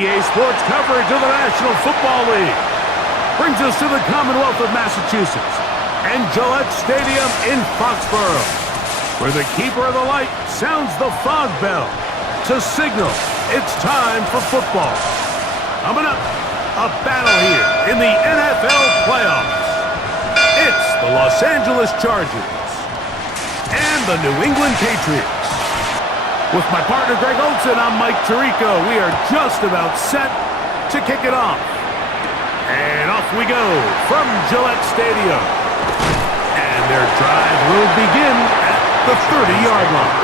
EA Sports coverage of the National Football League brings us to the Commonwealth of Massachusetts and Gillette Stadium in Foxborough, where the keeper of the light sounds the fog bell to signal it's time for football. Coming up, a battle here in the NFL playoffs. It's the Los Angeles Chargers and the New England Patriots. With my partner Greg Olson, I'm Mike Tirico. We are just about set to kick it off. And off we go from Gillette Stadium. And their drive will begin at the 30-yard line.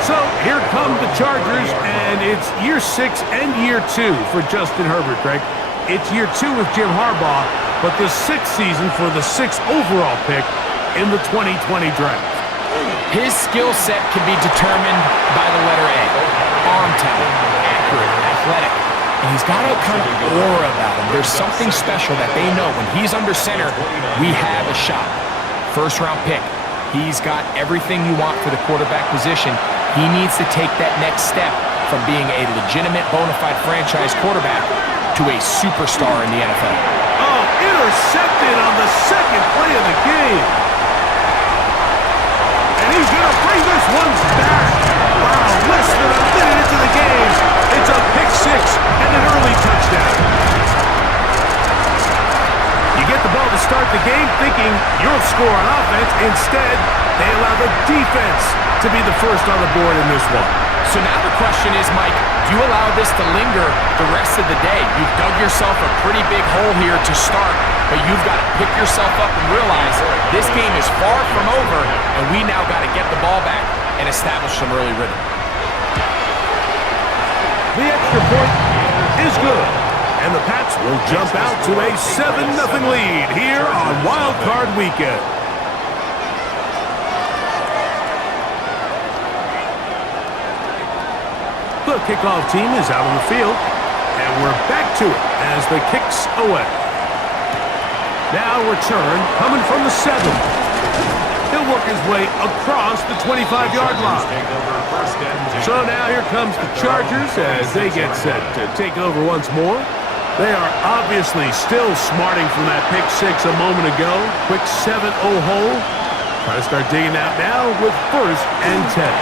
So here come the Chargers, and it's year 6 and year 2 for Justin Herbert, Greg. It's year 2 with Jim Harbaugh, but the 6th season for the 6th overall pick in the 2020 draft. His skill set can be determined by the letter A. Arm talent, accurate, athletic. And he's got a kind of aura about him. There's something special that they know when he's under center, we have a shot. First-round pick. He's got everything you want for the quarterback position. He needs to take that next step from being a legitimate, bona fide franchise quarterback to a superstar in the NFL. Oh, intercepted on the second play of the game. And he's going to bring this one back. Wow, less than a minute into the game. It's a pick-6 and an early touchdown. You get the ball to start the game thinking you'll score on offense. Instead, they allow the defense to be the first on the board in this one. So now the question is, Mike, do you allow this to linger the rest of the day? You've dug yourself a pretty big hole here to start, but you've got to pick yourself up and realize this game is far from over, and we now got to get the ball back and establish some early rhythm. The extra point is good, and the Pats will jump out to a 7-0 lead here on Wild Card Weekend. The kickoff team is out on the field, and we're back to it as the kick's away. Now return coming from the 7. He'll work his way across the 25-yard line. So now here comes the Chargers as they get set to take over once more. They are obviously still smarting from that pick-6 a moment ago. Quick 7-0 hole. Trying to start digging out now with 1st and 10.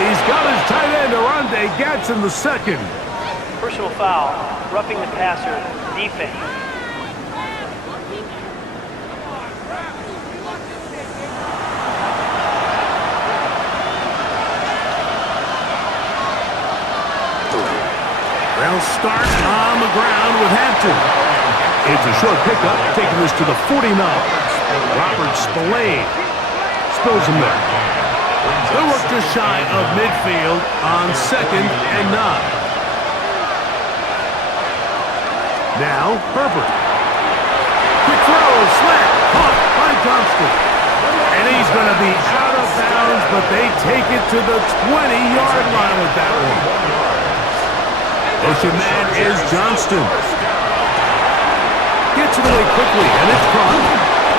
He's got his tight end, Arande Gadsden the second. Personal foul, roughing the passer, defense. They'll start on the ground with Hampton. It's a short pickup, taking this to the 49. Robert Spillane spills him there. They'll work just shy of midfield on 2nd and 9. Now, Herbert. Quick throw, slant, caught by Johnston. And he's going to be out of bounds, but they take it to the 20-yard line with that one. Ocean man is Johnston. Gets it away quickly, and it's caught.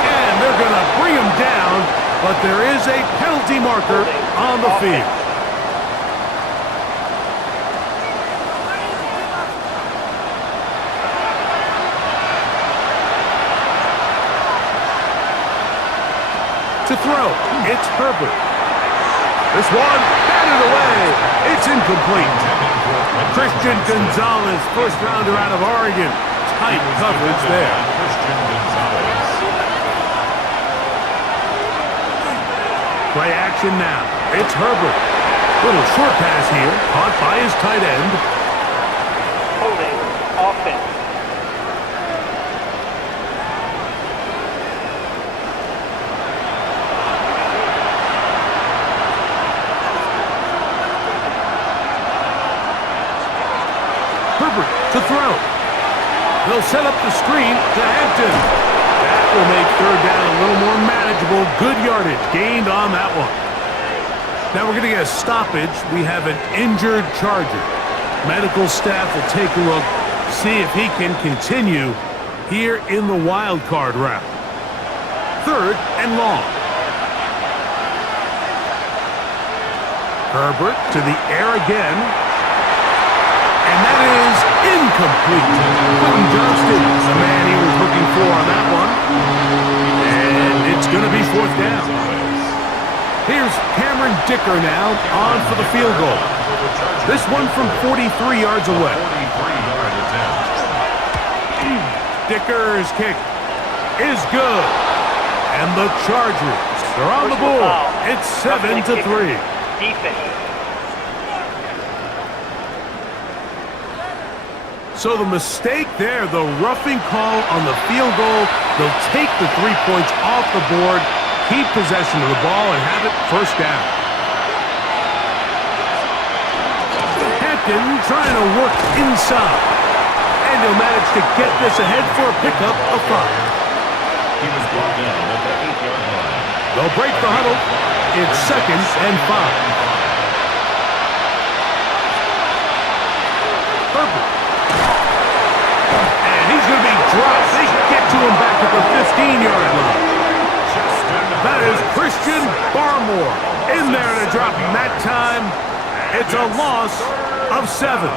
And they're going to bring him down, but there is a penalty marker on the field. To throw, it's Herbert. This one, batted away. It's incomplete. Christian Gonzalez, first rounder out of Oregon. Tight coverage there. Play action now. It's Herbert. Little short pass here, caught by his tight end. Holding, offense. Herbert to throw. They'll set up the screen to Hampton. That will make 3rd down a little more manageable. Good yardage gained on that one. Now we're going to get a stoppage. We have an injured Charger. Medical staff will take a look, see if he can continue here in the wild card round. 3rd and long. Herbert to the air again. Incomplete. Quentin Johnston, the man he was looking for on that one. And it's going to be 4th down. Here's Cameron Dicker now on for the field goal. This one from 43 yards away. Dicker's kick is good. And the Chargers are on the board. It's 7-3. Defense. So the mistake there, the roughing call on the field goal, they'll take the 3 points off the board, keep possession of the ball, and have it 1st down. Hampton trying to work inside. And he'll manage to get this ahead for a pickup of 5. He was brought down at the 8-yard line. They'll break the huddle. It's 2nd and 5. Herbert. And he's going to be dropped. They get to him back at the 15-yard line. That is Christian Barmore in there to drop him that time. It's a loss of 7.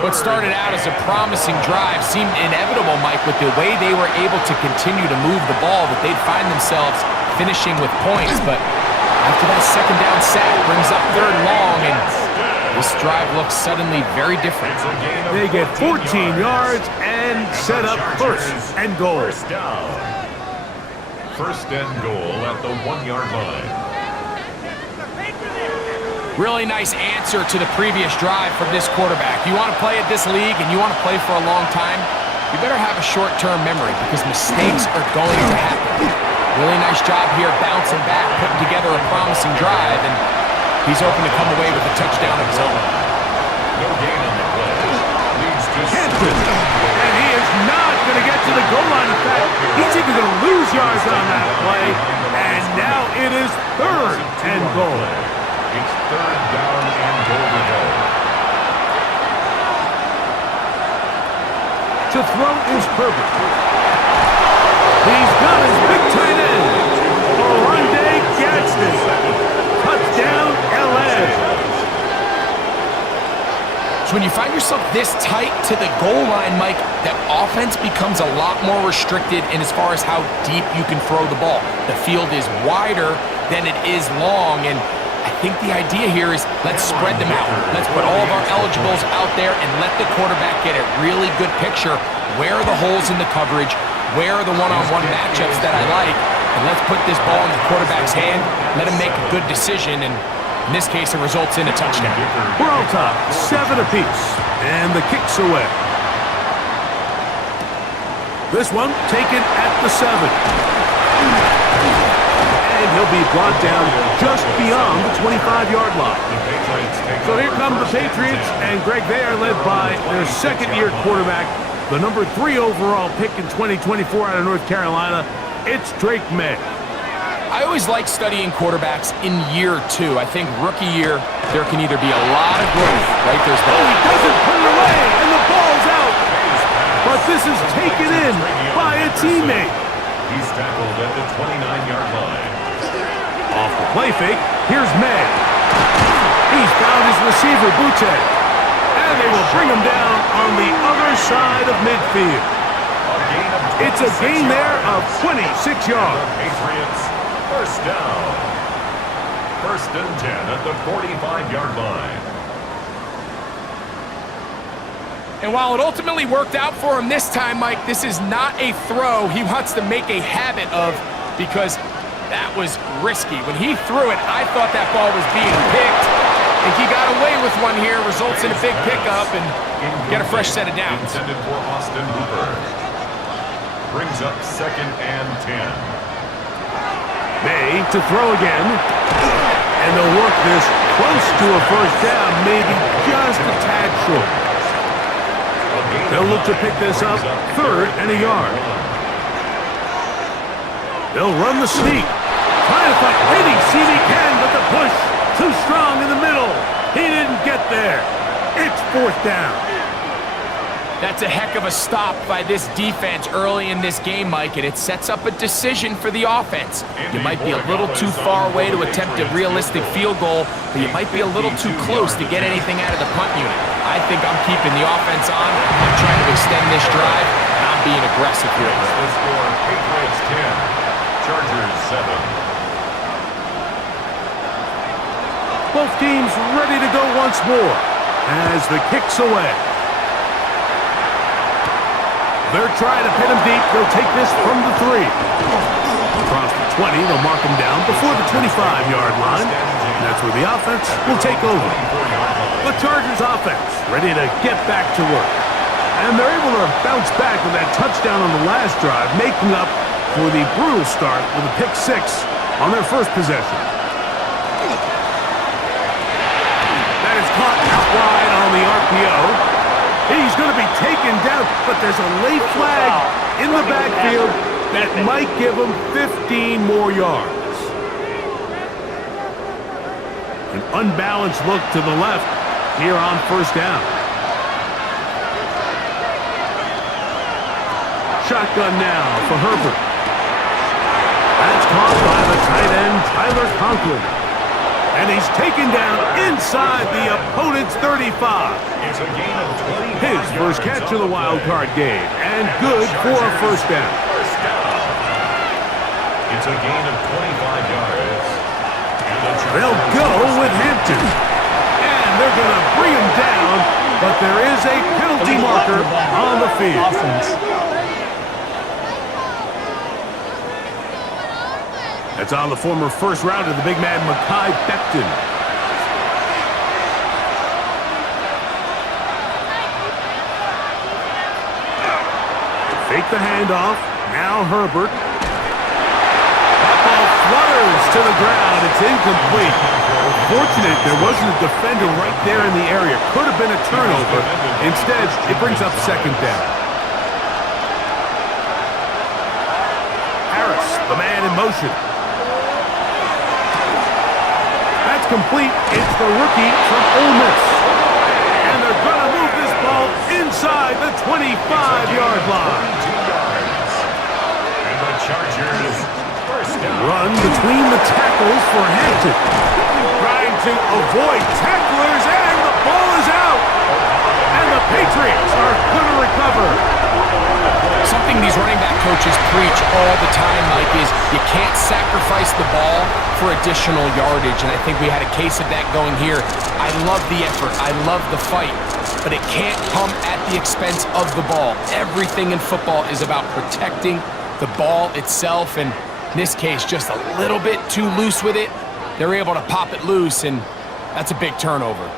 What started out as a promising drive seemed inevitable, Mike, with the way they were able to continue to move the ball, that they'd find themselves finishing with points. But after that 2nd down sack brings up 3rd and long, and this drive looks suddenly very different. They get 14 yards and set up 1st and goal. 1st down. 1st and goal at the 1-yard line. Really nice answer to the previous drive from this quarterback. You want to play at this league and you want to play for a long time, you better have a short-term memory because mistakes are going to happen. Really nice job here bouncing back, putting together a promising drive, and he's hoping to come away with a touchdown of his own. No gain on the play. Leads to Hampton. And he is not going to get to the goal line. In fact, he's even going to lose yards on that play. And now it is 3rd and goal. It's 3rd down and goal to go. To throw is Herbert. He's got his big tight end, Oronde Gadsden. Touchdown, LA. So when you find yourself this tight to the goal line, Mike, that offense becomes a lot more restricted in as far as how deep you can throw the ball. The field is wider than it is long, and I think the idea here is let's spread them out. Let's put all of our eligibles out there and let the quarterback get a really good picture. Where are the holes in the coverage? Where are the one-on-one matchups that I like? And let's put this ball in the quarterback's hand, let him make a good decision, and in this case, it results in a touchdown. We're on top, 7 apiece, and the kick's away. This one taken at the 7. And he'll be brought down just beyond the 25-yard line. So here come the Patriots, and Greg, they are led by their 2nd-year quarterback, the number 3 overall pick in 2024 out of North Carolina. It's Drake May. I always like studying quarterbacks in year 2. I think rookie year, there can either be a lot of growth, right? There's the... Oh, he doesn't put it away, and the ball's out. But this is taken in by a teammate. He's tackled at the 29-yard line. Off the play fake, here's May. He's found his receiver, Butte. And they will bring him down on the other side of midfield. It's a gain there of 26 yards. Patriots, 1st down. 1st and 10 at the 45-yard line. And while it ultimately worked out for him this time, Mike, this is not a throw he wants to make a habit of because that was risky. When he threw it, I thought that ball was being picked. I think he got away with one here, results in a big pickup, and get a fresh set of downs. Intended for Austin Hooper. Brings up 2nd and 10. May to throw again. And they'll work this close to a 1st down, maybe just a tad short. They'll look to pick this up 3rd and a yard. They'll run the sneak. Trying to find any seam he can, but the push too strong in the middle. He didn't get there. It's 4th down. That's a heck of a stop by this defense early in this game, Mike, and it sets up a decision for the offense. You might be a little too far away to attempt a realistic field goal, but you might be a little too close to get anything out of the punt unit. I think I'm keeping the offense on. I'm trying to extend this drive, and I'm being aggressive here. The score, Patriots 10, Chargers 7. Both teams ready to go once more as the kick's away. They're trying to pin him deep. They'll take this from the 3. Across the 20, they'll mark him down before the 25-yard line. And that's where the offense will take over. The Chargers offense ready to get back to work. And they're able to bounce back with that touchdown on the last drive, making up for the brutal start with a pick 6 on their first possession. That is caught out wide on the RPO. He's going to be taken down, but there's a late flag in the backfield that might give him 15 more yards. An unbalanced look to the left here on first down. Shotgun now for Herbert. That's caught by the tight end, Tyler Conklin. And he's taken down inside the opponent's 35. It's a gain of 25 His first catch of the wild card game, and good for a first down. First down. It's a gain of 25 yards. They'll go with Hampton. And they're going to bring him down, but there is a penalty marker on the field. That's on the former first rounder, the big man, Mekhi Becton. Fake the handoff. Now Herbert. That ball flutters to the ground. It's incomplete. Fortunate there wasn't a defender right there in the area. Could have been a turnover. Instead, it brings up second down. Harris, the man in motion. Complete. It's the rookie from Ole Miss. And they're going to move this ball inside the 25-yard line. And the Chargers first down. Run between the tackles for Hampton. Trying to avoid tacklers, and the ball is out. And the Patriots are going to recover. Something these running back coaches preach all the time, Mike, is you can't sacrifice the ball for additional yardage, and I think we had a case of that going here. I love the effort. I love the fight, but it can't come at the expense of the ball. Everything in football is about protecting the ball itself, and in this case, just a little bit too loose with it. They're able to pop it loose, and that's a big turnover.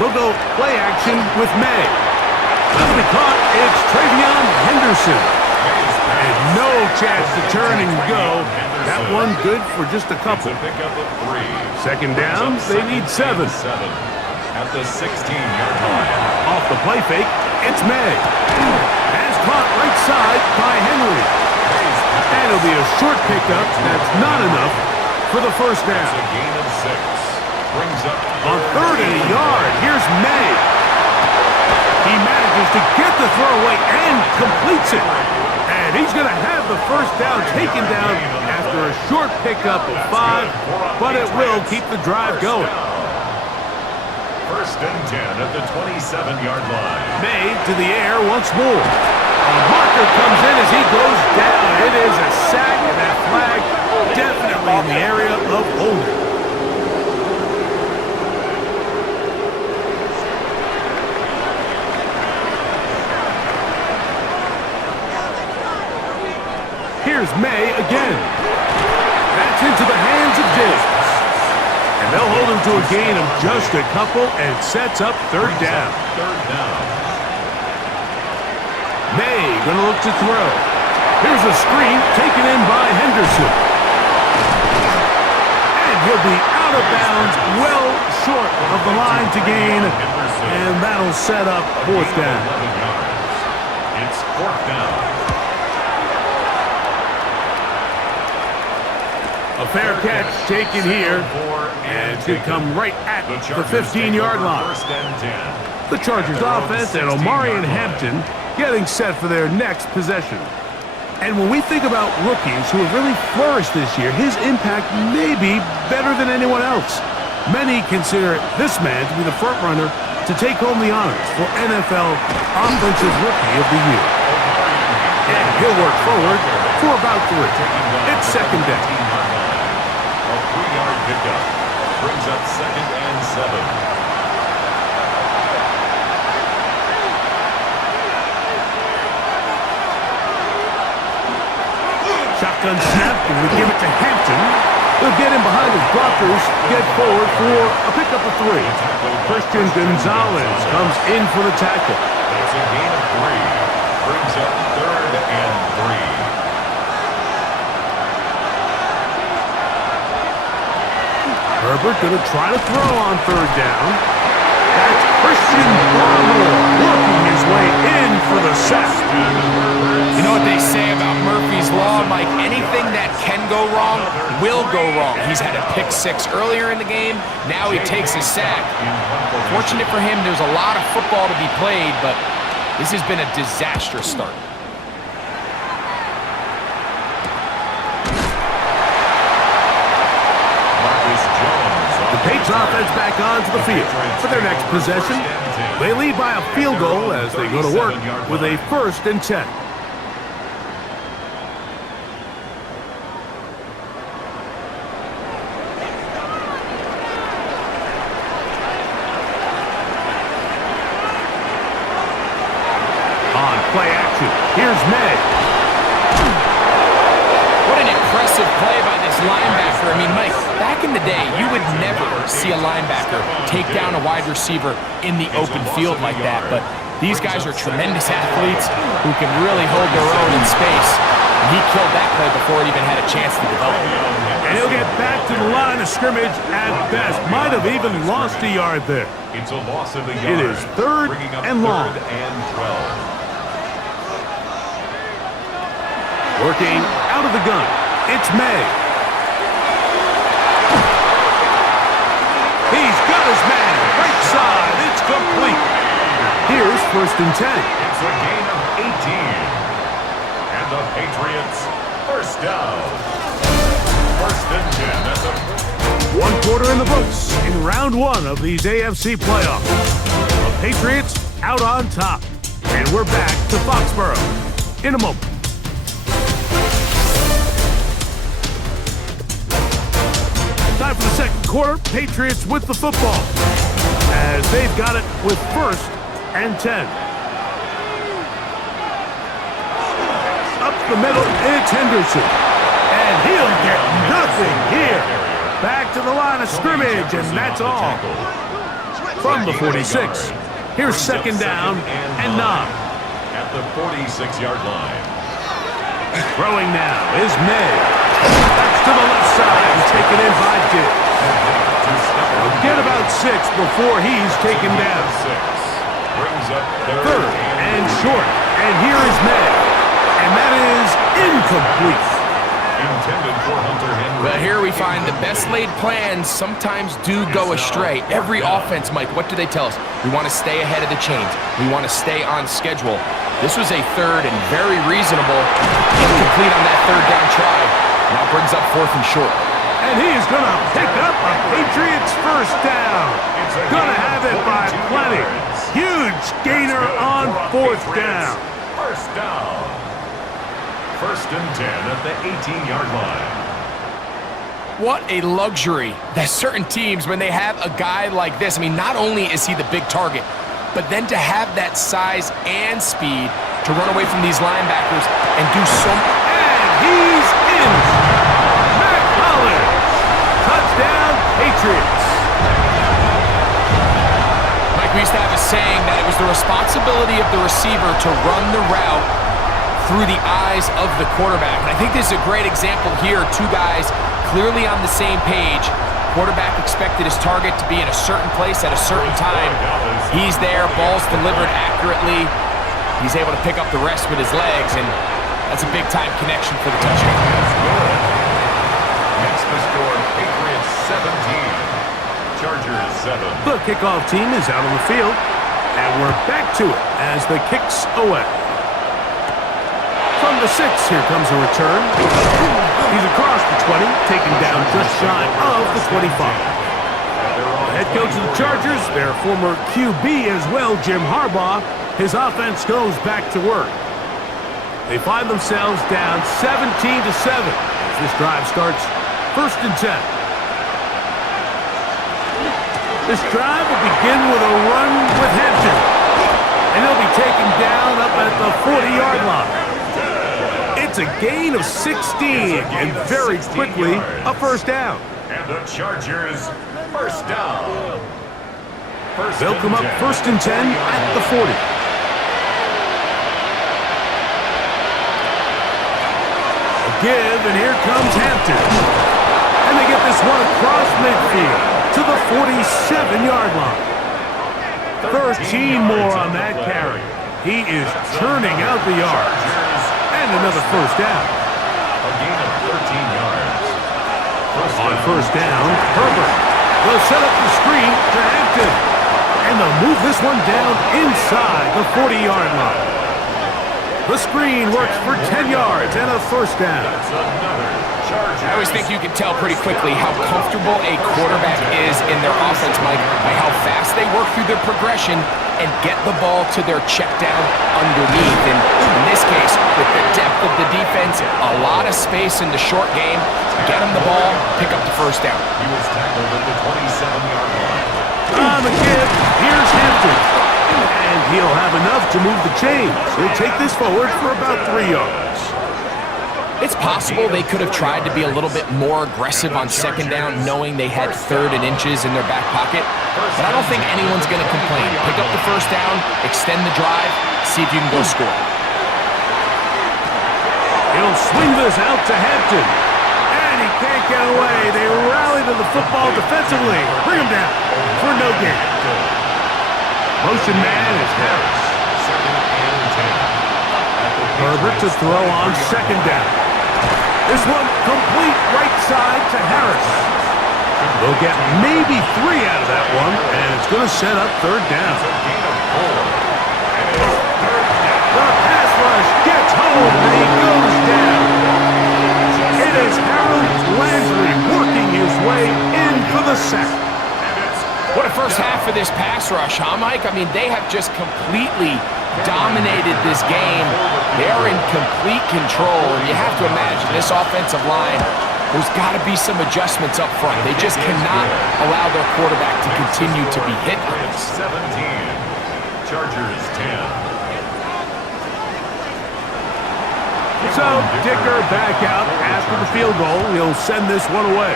They'll go play action with May. That'll be caught. It's Travion Henderson. And no chance to turn and go. That one good for just a couple. It's a pickup of 3. Second down, they need 7. At the 16-yard line. Off the play fake, it's May. Has caught right side by Henry. And it'll be a short pickup. That's not enough for the first down. It's a gain of 6. Brings up on 3rd and a yard. Here's May. He manages to get the throw away and completes it. And he's going to have the first down taken down after a short pickup of 5, but it will keep the drive going. First and 10 at the 27-yard line. May to the air once more. A marker comes in as he goes down. It is a sack, and that flag definitely in the area of holding. Here's May again. That's into the hands of Diggs. And they'll hold him to a gain of just a couple and sets up 3rd down. May gonna look to throw. Here's a screen taken in by Henderson. And he'll be out of bounds, well short of the line to gain. And that'll set up 4th down. It's 4th down. A fair catch taken here, and it could come right at the 15-yard line. The Chargers offense and Omarion Hampton getting set for their next possession. And when we think about rookies who have really flourished this year, his impact may be better than anyone else. Many consider this man to be the front runner to take home the honors for NFL Offensive Rookie of the Year. And he'll work forward for about 3. It's second down. A 3-yard pickup brings up 2nd and 7. Shotgun snap, and we give it to Hampton. He'll get in behind his blockers, get forward for a pickup of 3. Christian Gonzalez comes in for the tackle. That's a gain of 3. Brings up 3rd and 3. Herbert gonna try to throw on 3rd down. That's Christian Barmore working his way in for the sack. You know what they say about Murphy's Law, Mike? Anything that can go wrong will go wrong. He's had a pick 6 earlier in the game. Now he takes a sack. Fortunate for him, there's a lot of football to be played, but this has been a disastrous start. The Patriots offense back onto the field for their next possession. They lead by a field goal as they go to work with a 1st and 10. On play action, here's May. What an impressive play by this linebacker. I mean, Mike, back in the day, you would never see a linebacker take down a wide receiver in the open field like that. But these guys are tremendous athletes who can really hold their own in space. And he killed that play before it even had a chance to develop. And he'll get back to the line of scrimmage at best. Might have even lost a yard there. It's a loss of a yard. It is 3rd and long. 3rd and 12. Working out of the gun, it's May. He's got his man, right side, it's complete. Here's 1st and 10. It's a gain of 18. And the Patriots, 1st down. 1st and 10 at the... 1 quarter in the books in round 1 of these AFC playoffs. The Patriots out on top. And we're back to Foxborough in a moment. Time for the 2nd quarter. Patriots with the football as they've got it with 1st and 10. Up the middle, it's Henderson. And he'll get nothing here. Back to the line of scrimmage, and that's all. From the 46, here's 2nd down and 9. At the 46-yard line. Throwing now is May. That's to the left side and taken in by Dick. He'll get about 6 before he's taken down. 3rd and short. And here is May. And that is incomplete. Intended for Hunter Henry. But here we find the best laid plans sometimes do go astray. Every offense, Mike, what do they tell us? We want to stay ahead of the chains. We want to stay on schedule. This was a 3rd and very reasonable. Incomplete on that 3rd down try. Now brings up 4th and short. And he is going to pick up a Patriots 1st down. Going to have it by plenty. Huge gainer on 4th down. 1st down. 1st and 10 at the 18-yard line. What a luxury that certain teams, when they have a guy like this, I mean, not only is he the big target, but then to have that size and speed to run away from these linebackers and do so. And he's in. Matt Collins. Touchdown, Patriots. Mike, we used to have a saying that it was the responsibility of the receiver to run the route through the eyes of the quarterback. And I think this is a great example here. 2 guys clearly on the same page. Quarterback expected his target to be in a certain place at a certain time. He's there, ball's delivered accurately. He's able to pick up the rest with his legs, and that's a big-time connection for the touchdown. Makes the score Patriots 17. Chargers 7. The kickoff team is out on the field, and we're back to it as the kick's away. From the 6, here comes a return. He's across the 20, taken down just shy of the 25. The head coach of the Chargers, their former QB as well, Jim Harbaugh, his offense goes back to work. They find themselves down 17-7 as this drive starts 1st and 10. This drive will begin with a run with Hampton, and he'll be taken down up at the 40-yard line. It's a gain of 16, and very quickly a 1st down. And the Chargers, 1st down. They'll come up 1st and 10 at the 40. A give, and here comes Hampton. And they get this one across midfield to the 47-yard line. 13 more on that carry. He is turning out the yards. And another 1st down. A gain of 13 yards. On 1st down, Herbert will set up the screen to Hampton. And they'll move this one down inside the 40-yard line. The screen works for 10 yards and a 1st down. I always think you can tell pretty quickly how comfortable a quarterback is in their offense, Mike, by how fast they work through their progression and get the ball to their check down underneath. And in this case, with the depth of the defense, a lot of space in the short game, get him the ball, pick up the 1st down. He was tackled at the 27-yard line. On the give, here's Hampton. And he'll have enough to move the chains. He'll take this forward for about 3 yards. It's possible they could have tried to be a little bit more aggressive on 2nd down, knowing they had 3rd and inches in their back pocket. But I don't think anyone's going to complain. Pick up the 1st down, extend the drive, see if you can go score. He'll swing this out to Hampton. And he can't get away. They rally to the football defensively. Bring him down for no gain. Motion man is Harris. Herbert to throw on 2nd down. This one complete right side to Harris. They'll get maybe 3 out of that one, and it's going to set up 3rd down. The pass rush gets home, and he goes down. It is Harold Landry working his way in for the sack. What a first half for this pass rush, huh, Mike? I mean, they have just completely dominated this game. They are in complete control, and you have to imagine this offensive line, there's got to be some adjustments up front. They just cannot allow their quarterback to continue to be hit. 17, Chargers 10. So, Dicker back out after the field goal. He'll send this one away.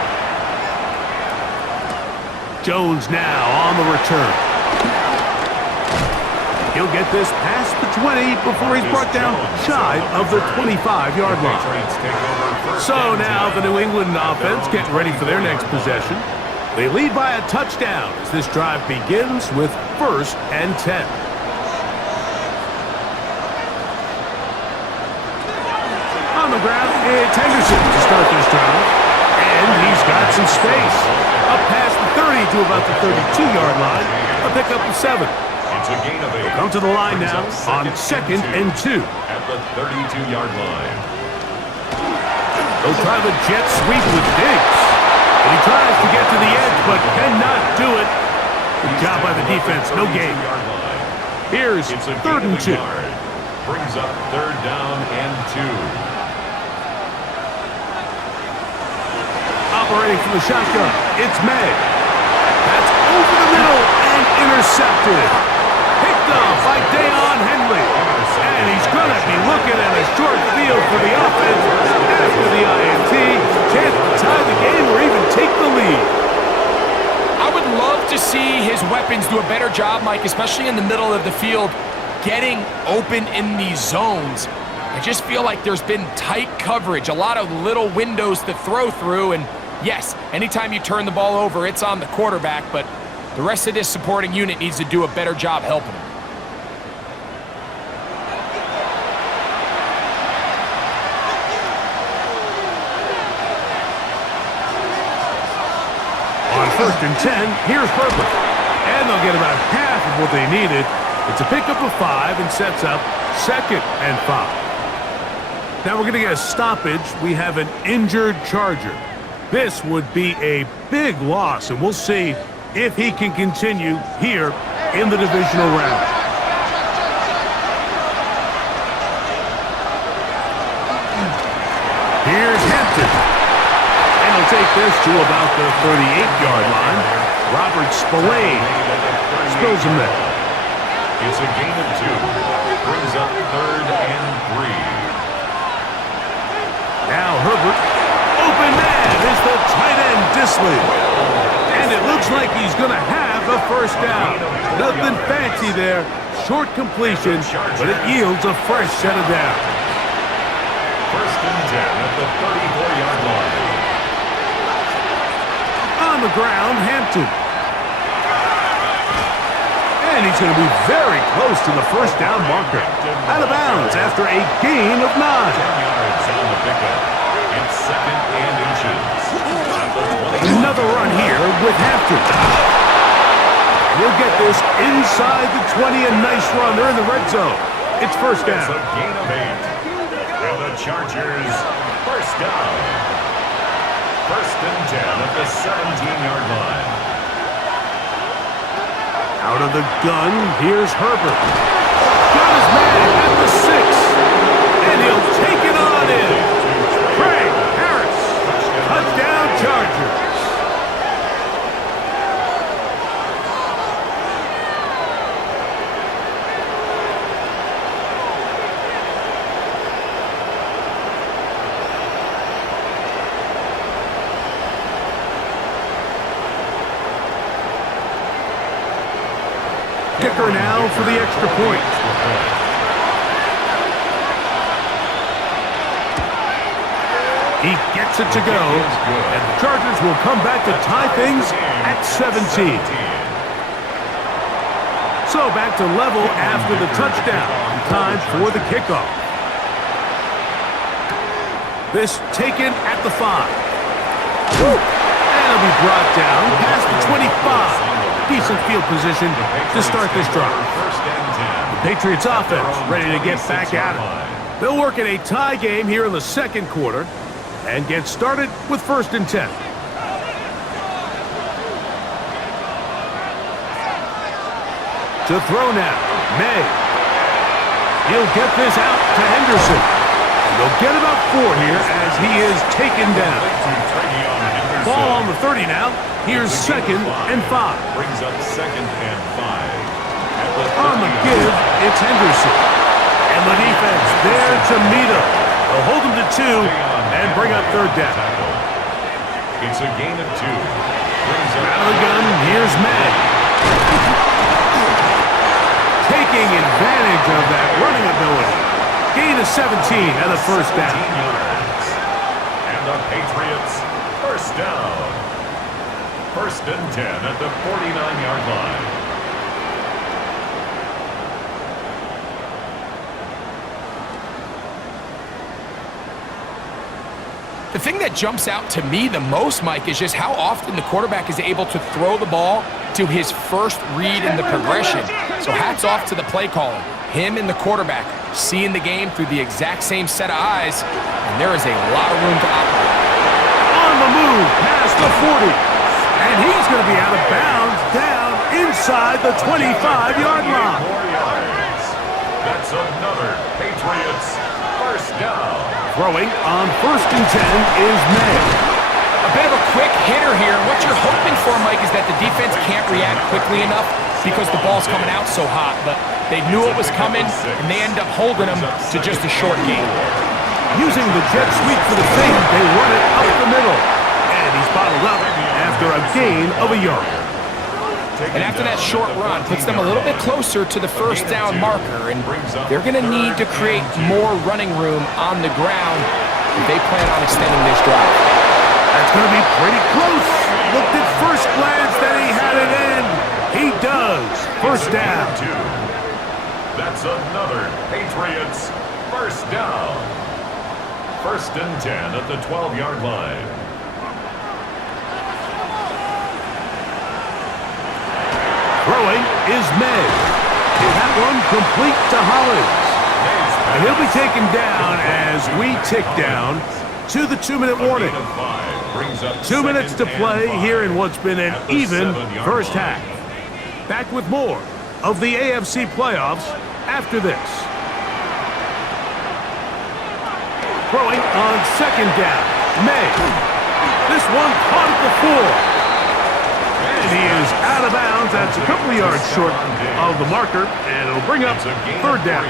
Jones now on the return. He'll get this past the 20 before he's brought down shy of the 25-yard line. So now the New England offense getting ready for their next possession. They lead by a touchdown as this drive begins with 1st and 10. On the ground, it's Henderson to start this drive. And he's got some space. Up past the 30 to about the 32-yard line. A pickup of 7. It's a gain of 8. They'll come to the line now on 2nd and 2. At the 32-yard line. They'll try the jet sweep with Diggs. And he tries to get to the edge, but cannot do it. Good job by the defense. No gain. Here's 3rd and 2. Brings up 3rd down and 2. Operating from the shotgun, it's May. That's over the middle and intercepted. Picked off by Deion Henley. And he's going to be looking at a short field for the offense after the INT. Chance to tie the game or even take the lead. I would love to see his weapons do a better job, Mike, especially in the middle of the field, getting open in these zones. I just feel like there's been tight coverage, a lot of little windows to throw through, and yes, anytime you turn the ball over, it's on the quarterback, but the rest of this supporting unit needs to do a better job helping him. On 1st and 10, here's Herbert. And they'll get about half of what they needed. It's a pickup of 5 and sets up 2nd and 5. Now we're going to get a stoppage. We have an injured Charger. This would be a big loss, and we'll see if he can continue here in the divisional round. Here's Hampton. And he'll take this to about the 38-yard line. Robert Spillane spills him there. It's a gain of 2. Brings up 3rd and 3. Now Herbert. Open man is the tight end Disley. And it looks like he's going to have a first down. Nothing fancy there. Short completion, but it yields a fresh set of downs. 1st and 10 at the 34-yard line. On the ground, Hampton. And he's going to be very close to the first down marker. Out of bounds after a gain of 9. 10 yards on the pickup. It's 2nd and inches. Another run here with Hampton. He'll get this inside the 20. A nice run. They're in the red zone. It's first down. It's a gain of 8. And the Chargers, first down. 1st and 10 at the 17-yard line. Out of the gun, here's Herbert. Got his man at the 6. And he'll take it on in. Craig Harris. Touchdown Chargers. Kicker now for the extra point. He gets it to go, and the Chargers will come back to tie things at 17. So back to level after the touchdown. Time for the kickoff. This taken at the 5. And it'll be brought down past the 25. Decent field position to start this drive. The Patriots offense ready to get back at it. They'll work in a tie game here in the second quarter and get started with 1st and 10. To throw now, May. He'll get this out to Henderson. And they'll get about 4 here as he is taken down. Ball on the 30 now. Here's 2nd and 5. Brings up 2nd and 5. On the give, it's Henderson. And the defense there to meet him. They'll hold him to 2 and bring up 3rd down. It's a gain of 2. Out of the gun, here's May. Taking advantage of that running ability. Gain of 17 and a first down. And the Patriots, first down. 1st and 10 at the 49-yard line. The thing that jumps out to me the most, Mike, is just how often the quarterback is able to throw the ball to his first read in the progression. So hats off to the play caller. Him and the quarterback seeing the game through the exact same set of eyes, and there is a lot of room to operate. On the move past the 40. And he's going to be out of bounds down inside the 25-yard line. That's another Patriots first down. Throwing on 1st and 10 is May. A bit of a quick hitter here. What you're hoping for, Mike, is that the defense can't react quickly enough because the ball's coming out so hot. But they knew it was coming, and they end up holding them to just a short gain. Using the jet sweep for the fade, they run it up the middle. And he's bottled up after a gain of a yard. And after that short run, puts them a little bit closer to the first down marker, and they're going to need to create more running room on the ground if they plan on extending this drive. That's going to be pretty close. Looked at first glance that he had it in. He does. First down. That's another Patriots first down. 1st and 10 at the 12-yard line. Throwing is May. And that one complete to Hollins. And he'll be taken down as we tick down to the 2-minute warning. 2 minutes to play here in what's been an even first half. Back with more of the AFC playoffs after this. Throwing on second down. May. This one caught at the 4. And he is out of bounds. That's a couple of yards short of the marker. And it'll bring up third down.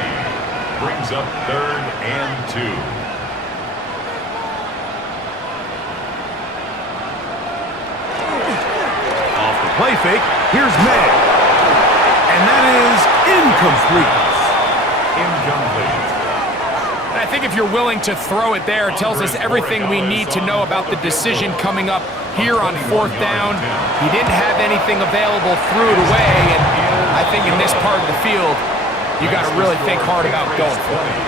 Brings up 3rd and 2. Play fake. Here's May. And that is incomplete. I think if you're willing to throw it there, it tells us everything we need to know about the decision coming up here on 4th down. He didn't have anything available, threw it away, and I think in this part of the field, you got to really think hard about going for it.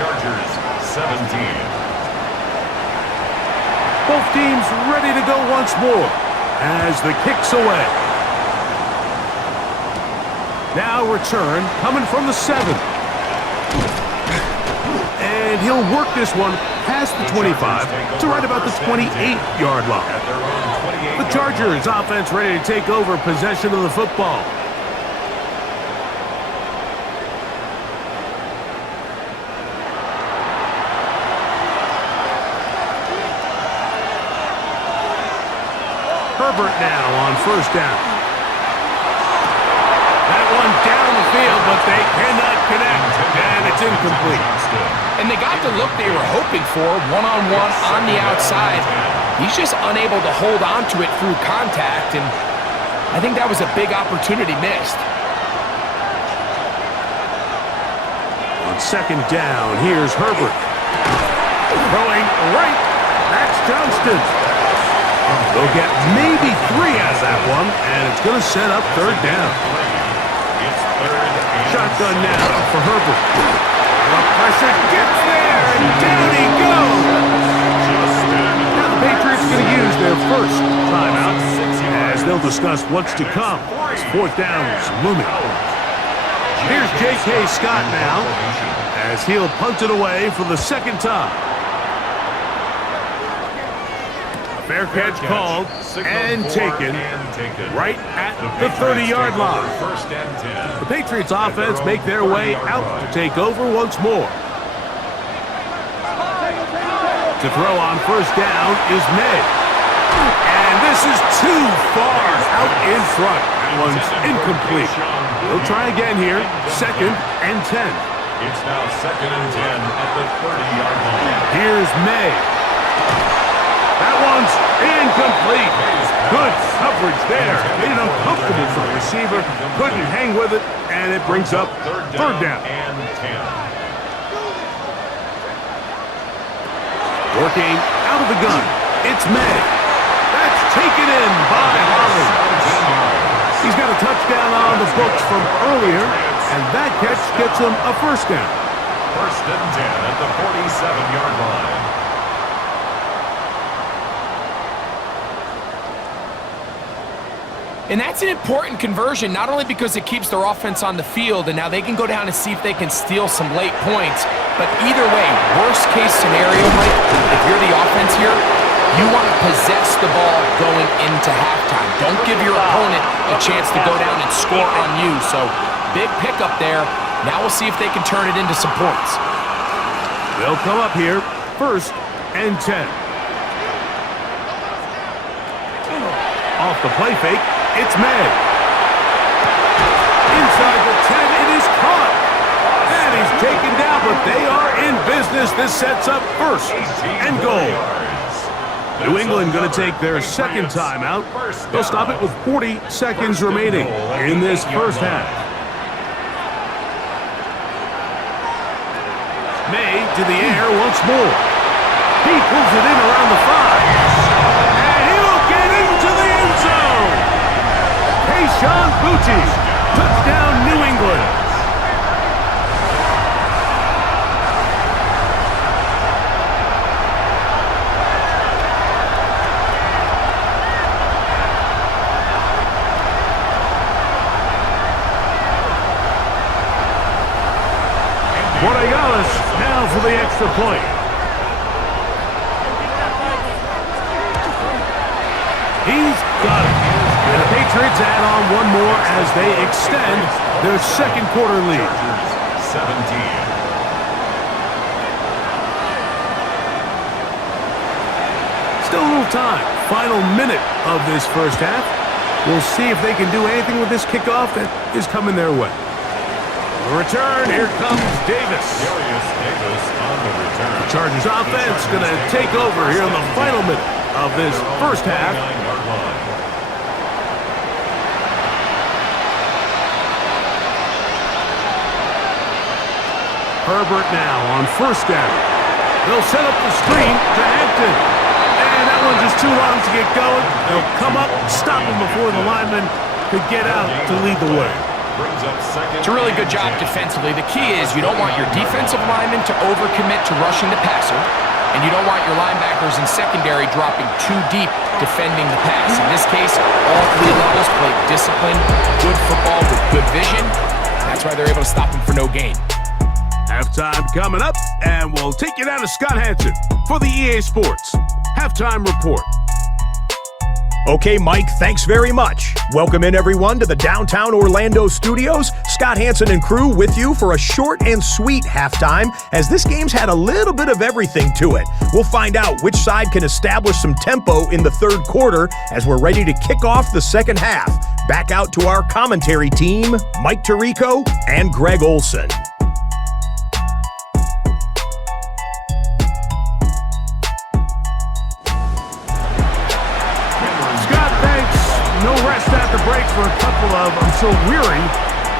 Chargers 17. Both teams ready to go once more as the kick's away. Now return coming from the 7. And he'll work this one past the 25 to right about the 28-yard line. The Chargers offense ready to take over possession of the football. Herbert now on 1st down. That one down the field, but they cannot connect, and it's incomplete. And they got the look they were hoping for, one-on-one on the outside. He's just unable to hold on to it through contact, and I think that was a big opportunity missed. On 2nd down, here's Herbert. Throwing right, that's Johnston. They'll get maybe 3 out of that one, and it's going to set up 3rd down. Shotgun now for Herbert. The pressure gets there, and down he goes. Now the Patriots going to use their first timeout, as they'll discuss what's to come. 4th down is looming. Here's J.K. Scott now, as he'll punt it away for the 2nd time. Fair catch called and taken right at the 30-yard line. The Patriots offense make their way out to take over once more. To throw on 1st down is May. And this is too far out in front. That one's incomplete. They'll try again here. 2nd and 10. It's now 2nd and 10 at the 30-yard line. Here's May. That one's incomplete. Good coverage there. Made it uncomfortable for the receiver. Couldn't hang with it, and it brings up 3rd down. And 10. Working out of the gun. It's May. That's taken in by Holland. He's got a touchdown on the books from earlier, and that catch gets him a 1st down. 1st and 10 at the 47-yard line. And that's an important conversion, not only because it keeps their offense on the field, and now they can go down and see if they can steal some late points, but either way, worst case scenario, Mike, if you're the offense here, you want to possess the ball going into halftime. Don't give your opponent a chance to go down and score on you. So big pickup there. Now we'll see if they can turn it into some points. They'll come up here, 1st and 10. Off the play fake. It's May. Inside the 10, it is caught. And he's taken down, but they are in business. This sets up 1st and goal. New England going to take their 2nd timeout. They'll stop it with 40 seconds remaining in this 1st half. May to the air once more. He pulls it in around the 5. And he'll get into the end zone. Sean Bucci, touchdown New England. Borregales Patriots add on one more as they extend their second quarter lead. 17. Still a little time. Final minute of this first half. We'll see if they can do anything with this kickoff that is coming their way. The return, here comes Davis. Darius Davis on the return. The Chargers offense going to take over here in the final minute of this first half. Herbert now on first down. They'll set up the screen to Hampton. And that one just too long to get going. They'll come up, stop him before the lineman could get out to lead the way. It's a really good job defensively. The key is you don't want your defensive linemen to overcommit to rushing the passer, and you don't want your linebackers in secondary dropping too deep defending the pass. In this case, all three levels played disciplined, good football with good vision. That's why they're able to stop him for no gain. Halftime coming up, and we'll take you down to Scott Hansen for the EA Sports Halftime Report. Okay, Mike, thanks very much. Welcome in, everyone, to the downtown Orlando studios. Scott Hansen and crew with you for a short and sweet halftime, as this game's had a little bit of everything to it. We'll find out which side can establish some tempo in the third quarter as we're ready to kick off the second half. Back out to our commentary team, Mike Tirico and Greg Olson. No rest after break for a couple of, I'm sure, weary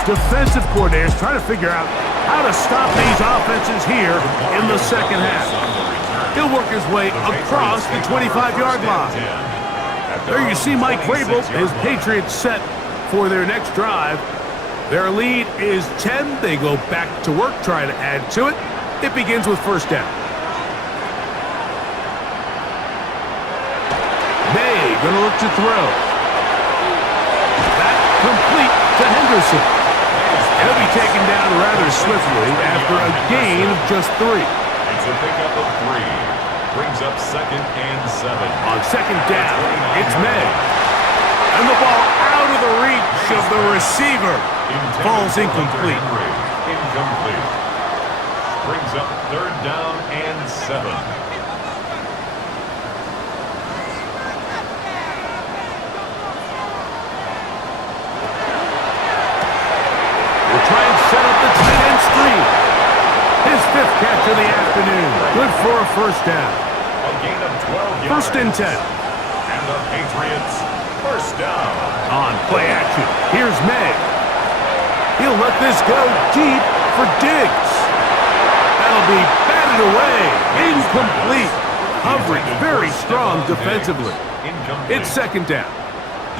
defensive coordinators trying to figure out how to stop these offenses here in the second half. He'll work his way across the 25-yard line. There you see Mike Vrabel, his Patriots set for their next drive. Their lead is 10. They go back to work, trying to add to it. It begins with first down. May gonna look to throw. Complete to Henderson. He'll be taken down rather swiftly after a gain of just 3. It's a pickup of 3. Brings up 2nd and 7. On second down, it's May. And the ball out of the reach of the receiver. Falls incomplete. Incomplete. Brings up 3rd down and 7. Try and set up the tight end screen. His 5th catch of the afternoon. Good for a first down. A gain of 12 yards. First and 10. And the Patriots first down. On play action, here's May. He'll let this go deep for Diggs. That'll be batted away. Incomplete. Coverage very strong defensively. It's second down.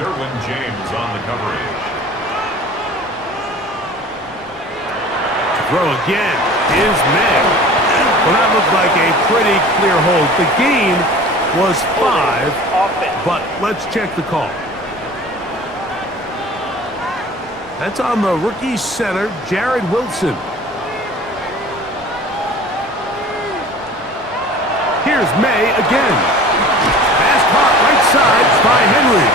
Derwin James on the coverage. Throw again is May. Well, that looked like a pretty clear hold. The gain was 5, but let's check the call. That's on the rookie center, Jared Wilson. Here's May again. Pass caught right side by Henry.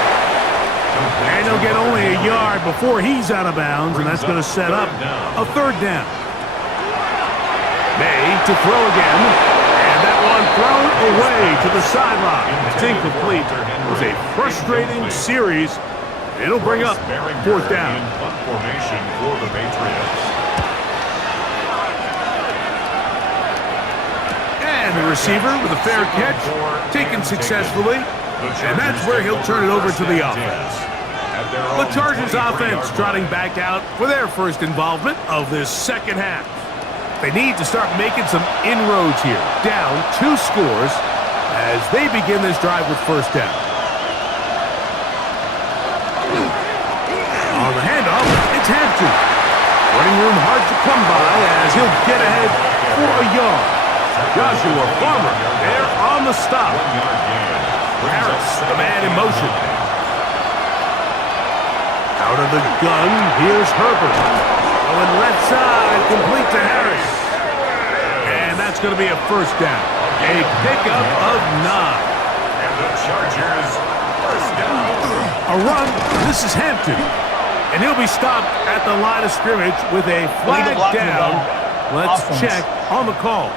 And he'll get only a yard before he's out of bounds, and that's going to set up a third down. May to throw again, and that one thrown away to the sideline. It's incomplete. It was a frustrating series. It'll bring up fourth down. Formation for the Patriots. And the receiver with a fair catch, taken successfully, and that's where he'll turn it over to the offense. The Chargers offense trotting back out for their first involvement of this second half. They need to start making some inroads here. Down 2 scores as they begin this drive with first down. On the handoff, it's Hampton. Running room hard to come by as he'll get ahead for a yard. Joshua Farmer there on the stop. Harris, the man in motion. Out of the gun, here's Herbert. Going left side, complete to Harris. And that's going to be a first down. A pickup of 9. And the Chargers First down. A run. This is Hampton. And he'll be stopped at the line of scrimmage with a flag down. Let's check on the call.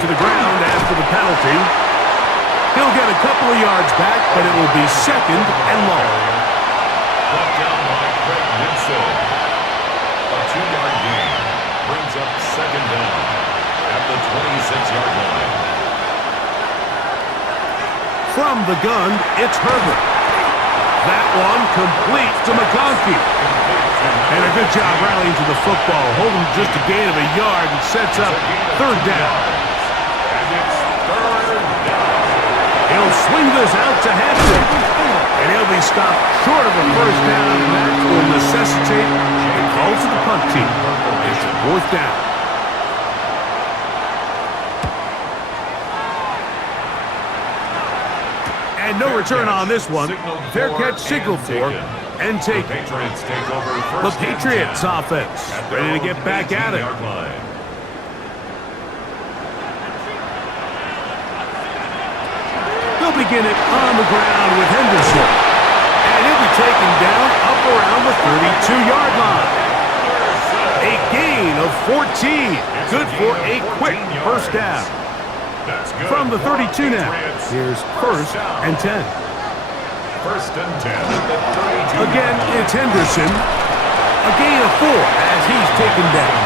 To the ground after the penalty. He'll get a couple of yards back, but it will be second and long. Brought down by Craig Winslow. A 2-yard gain brings up second down at the 26-yard line. From the gun, it's Herbert. That one complete to McConkey. And a good job rallying to the football, holding just a gain of a yard and sets up third down. He'll swing this out to Hampton. And he'll be stopped short of a first down, and that will necessitate a call to the punt team. It's fourth down. And no return on this one. Fair catch signal for and take it. The Patriots offense ready to get back at it. They'll begin it on the ground with Henderson. And he'll be taken down up around the 32-yard line. A gain of 14. Good for a quick first down. From the 32 now, here's first and 10. First and 10. Again, it's Henderson. A gain of 4 as he's taken down.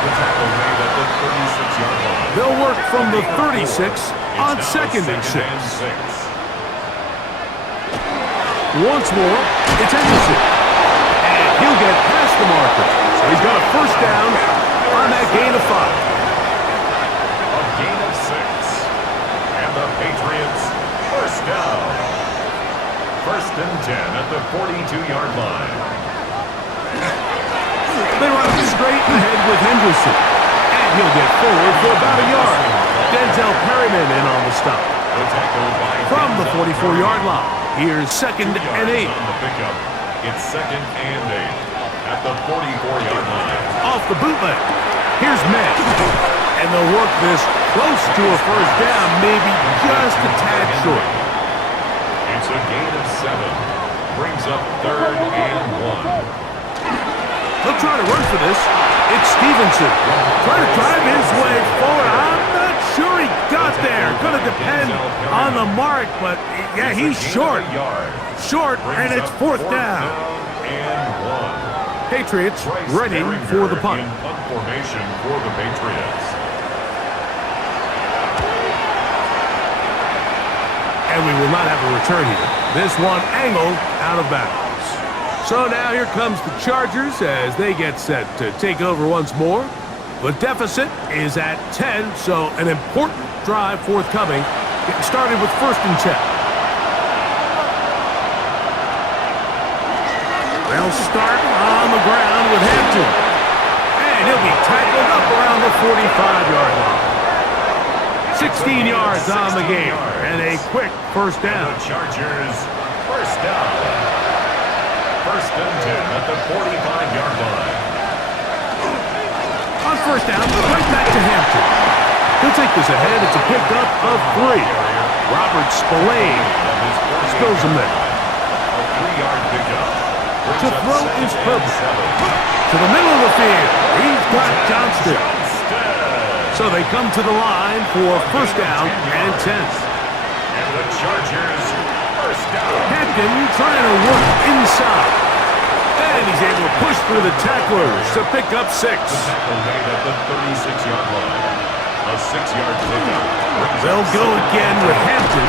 The tackle made at the 36-yard line. They'll work from the 36 on second and 6. Once more, it's Henderson. And he'll get past the marker. So he's got a first down on that gain of 5. A gain of 6. And the Patriots first down. First and 10 at the 42-yard line. They run straight ahead with Henderson. And he'll get forward for about a yard. Denzel Perryman in on the stop. From the 44-yard line, here's second and 8. On the pickup, it's second and 8 at the 44-yard line. Off the bootleg, here's Matt. And they'll work this close to a first down, maybe just a tad short. It's a gain of 7. Brings up third and 1. They'll try to run for this. It's Stevenson. Trying to drive his way forward. I'm not sure he got there. Going to depend on the mark, but yeah, he's short. Short, and it's fourth down. And 1. Patriots ready for the punt. In punt formation for the Patriots. And we will not have a return here. This one angled out of bounds. So now here comes the Chargers as they get set to take over once more. The deficit is at 10, so an important drive forthcoming. Getting started with first and 10. They'll start on the ground with Hampton. And he'll be tackled up around the 45-yard line. 16 yards on the game, and a quick first down. The Chargers first down. First and 10 at the 45-yard line. On first down, right back to Hampton. He'll take this ahead. It's a pickup of 3. Robert Spillane spills him there. A 3-yard pickup. To throw is Herbert. To the middle of the field. He's got Johnston. So they come to the line for first down and 10. And the Chargers first down. Hampton trying to work inside. And he's able to push through the tacklers to pick up 6. The tackle made at the 36-yard line. A 6-yard pickup. They'll go again with Hampton.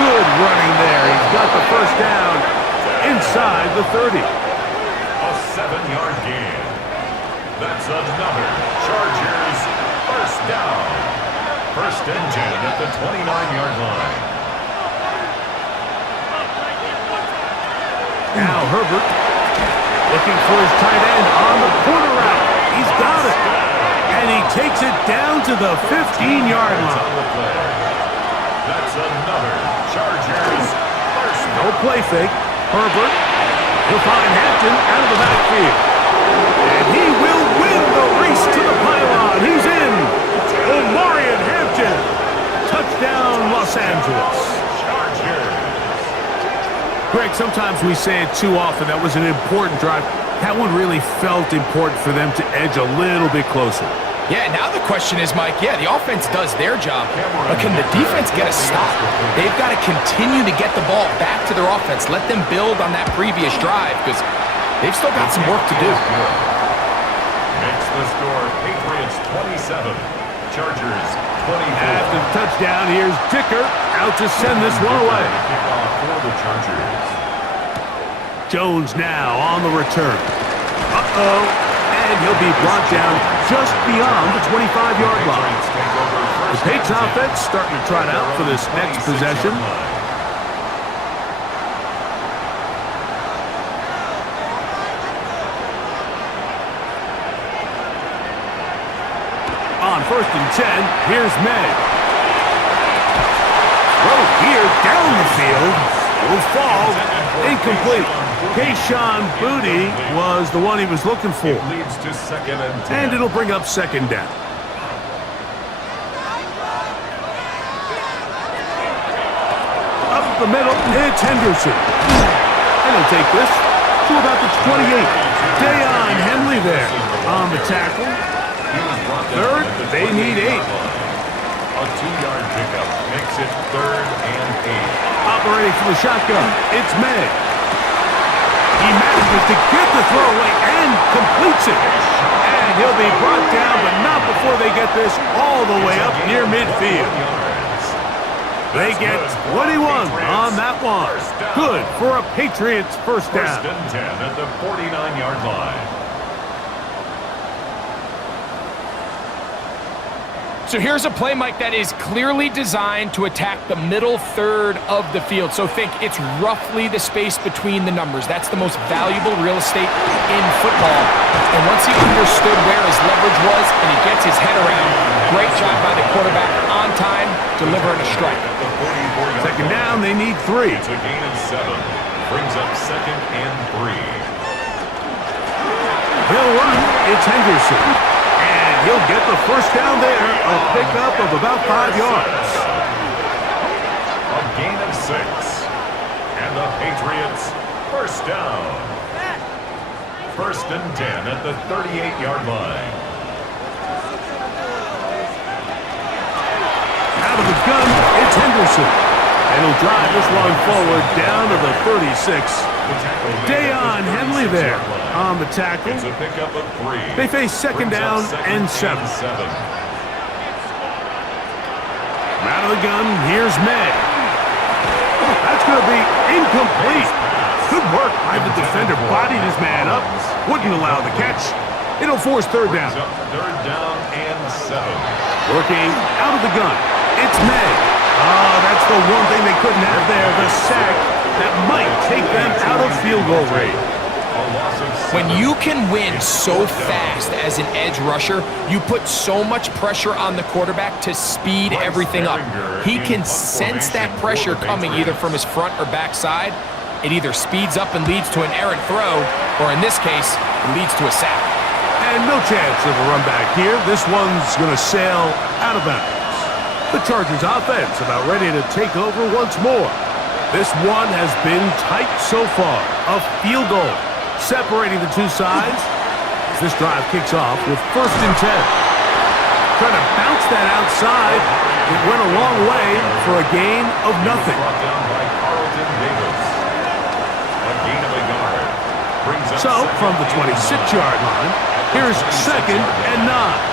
Good running there. He's got the first down inside the 30. A 7-yard gain. That's another Chargers first down. First and 10 at the 29-yard line. Now Herbert looking for his tight end on the corner route. He's got it. And he takes it down to the 15-yard line. That's another Chargers first down. No play fake. Herbert He'll find Hampton out of the backfield. And he will win the race to the pylon. He's in. Omarion Hampton. Touchdown, Los Angeles. Greg, sometimes we say it too often. That was an important drive. That one really felt important for them to edge a little bit closer. Yeah, now the question is, Mike, the offense does their job, but can the defense get a stop? They've got to continue to get the ball back to their offense. Let them build on that previous drive, because they've still got some work to do. Makes the score Patriots 27, Chargers 24. After the touchdown, here's Dicker out to send this one away. Kickoff for the Chargers. Jones now on the return. And he'll be brought down just beyond the 25-yard line. The Patriots offense starting to trot out for this next possession. On 1st and 10, here's May. Throw here down the field. Will fall. Incomplete. Kayshawn Booty was the one he was looking for. It leads to 2nd and 10. And it'll bring up 2nd down. Up the middle, it's Henderson. And he'll take this to about the 28. Deion Henley there on the tackle. 3rd, they need 8. A 2-yard pickup makes it 3rd and 8. Operating from the shotgun, it's May. He manages to get the throw away and completes it. And he'll be brought down, but not before they get this all the way up near midfield. They get 21 on that one. Good for a Patriots first down. 1st and 10 at the 49-yard line. So here's a play, Mike, that is clearly designed to attack the middle third of the field. So think it's roughly the space between the numbers. That's the most valuable real estate in football. And once he understood where his leverage was and he gets his head around, great job by the quarterback on time, delivering a strike. 2nd down, they need 3. It's a gain of 7. Brings up 2nd and 3. He'll run. It's Henderson. And he'll get the first down there, a pickup of about 5 yards. A gain of 6. And the Patriots first down. 1st and 10 at the 38-yard line. Out of the gun, it's Henderson. And he'll drive this one forward down to the 36. Deion Henley there on the tackle. It's a pickup of 3. They face 2nd down and 7. Out of the gun, here's May. That's going to be incomplete. Good work by the defender. Bodied his man up. Wouldn't allow the catch. It'll force 3rd down. 3rd down and 7. Working out of the gun. It's May. That's the one thing they couldn't have there. The sack that might take them out of field goal range. When you can win so fast as an edge rusher, you put so much pressure on the quarterback to speed everything up. He can sense that pressure coming either from his front or back side. It either speeds up and leads to an errant throw, or in this case, it leads to a sack. And no chance of a run back here. This one's going to sail out of bounds. The Chargers offense about ready to take over once more. This one has been tight so far. A field goal separating the two sides as this drive kicks off with 1st and 10. Trying to bounce that outside. It went a long way for a gain of nothing. So from the 26-yard line, here's 2nd and 9.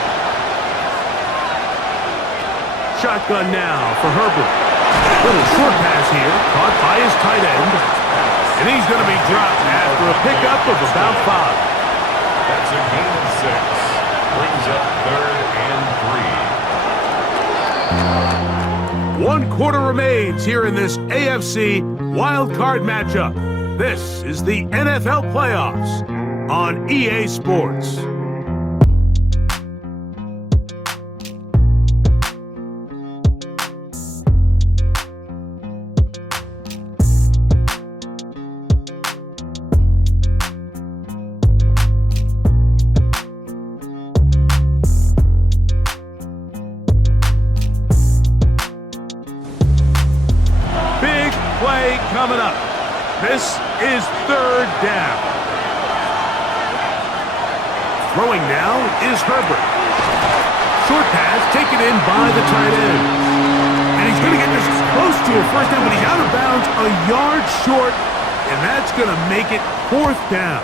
Shotgun now for Herbert. Little short pass here, caught by his tight end. And he's going to be dropped after a pickup of about 5. That's a gain of 6. Brings up 3rd and 3. 1 quarter remains here in this AFC Wild Card matchup. This is the NFL playoffs on EA Sports. coming up. This is third down. Throwing now is Herbert. Short pass taken in by the tight end. And he's going to get this close to a first down, but he's out of bounds a yard short, and that's going to make it fourth down.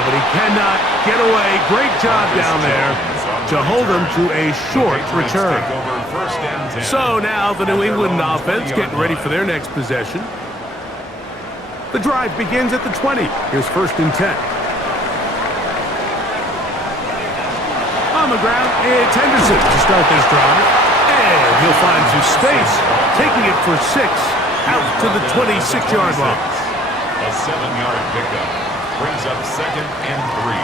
But he cannot get away. Great job down there to hold him to a short return. So now the New England offense getting ready for their next possession. The drive begins at the 20. Here's first and 10. On the ground, it's Henderson to start this drive. And he'll find some space, taking it for 6 out to the 26-yard line. A 7-yard pickup brings up second and 3.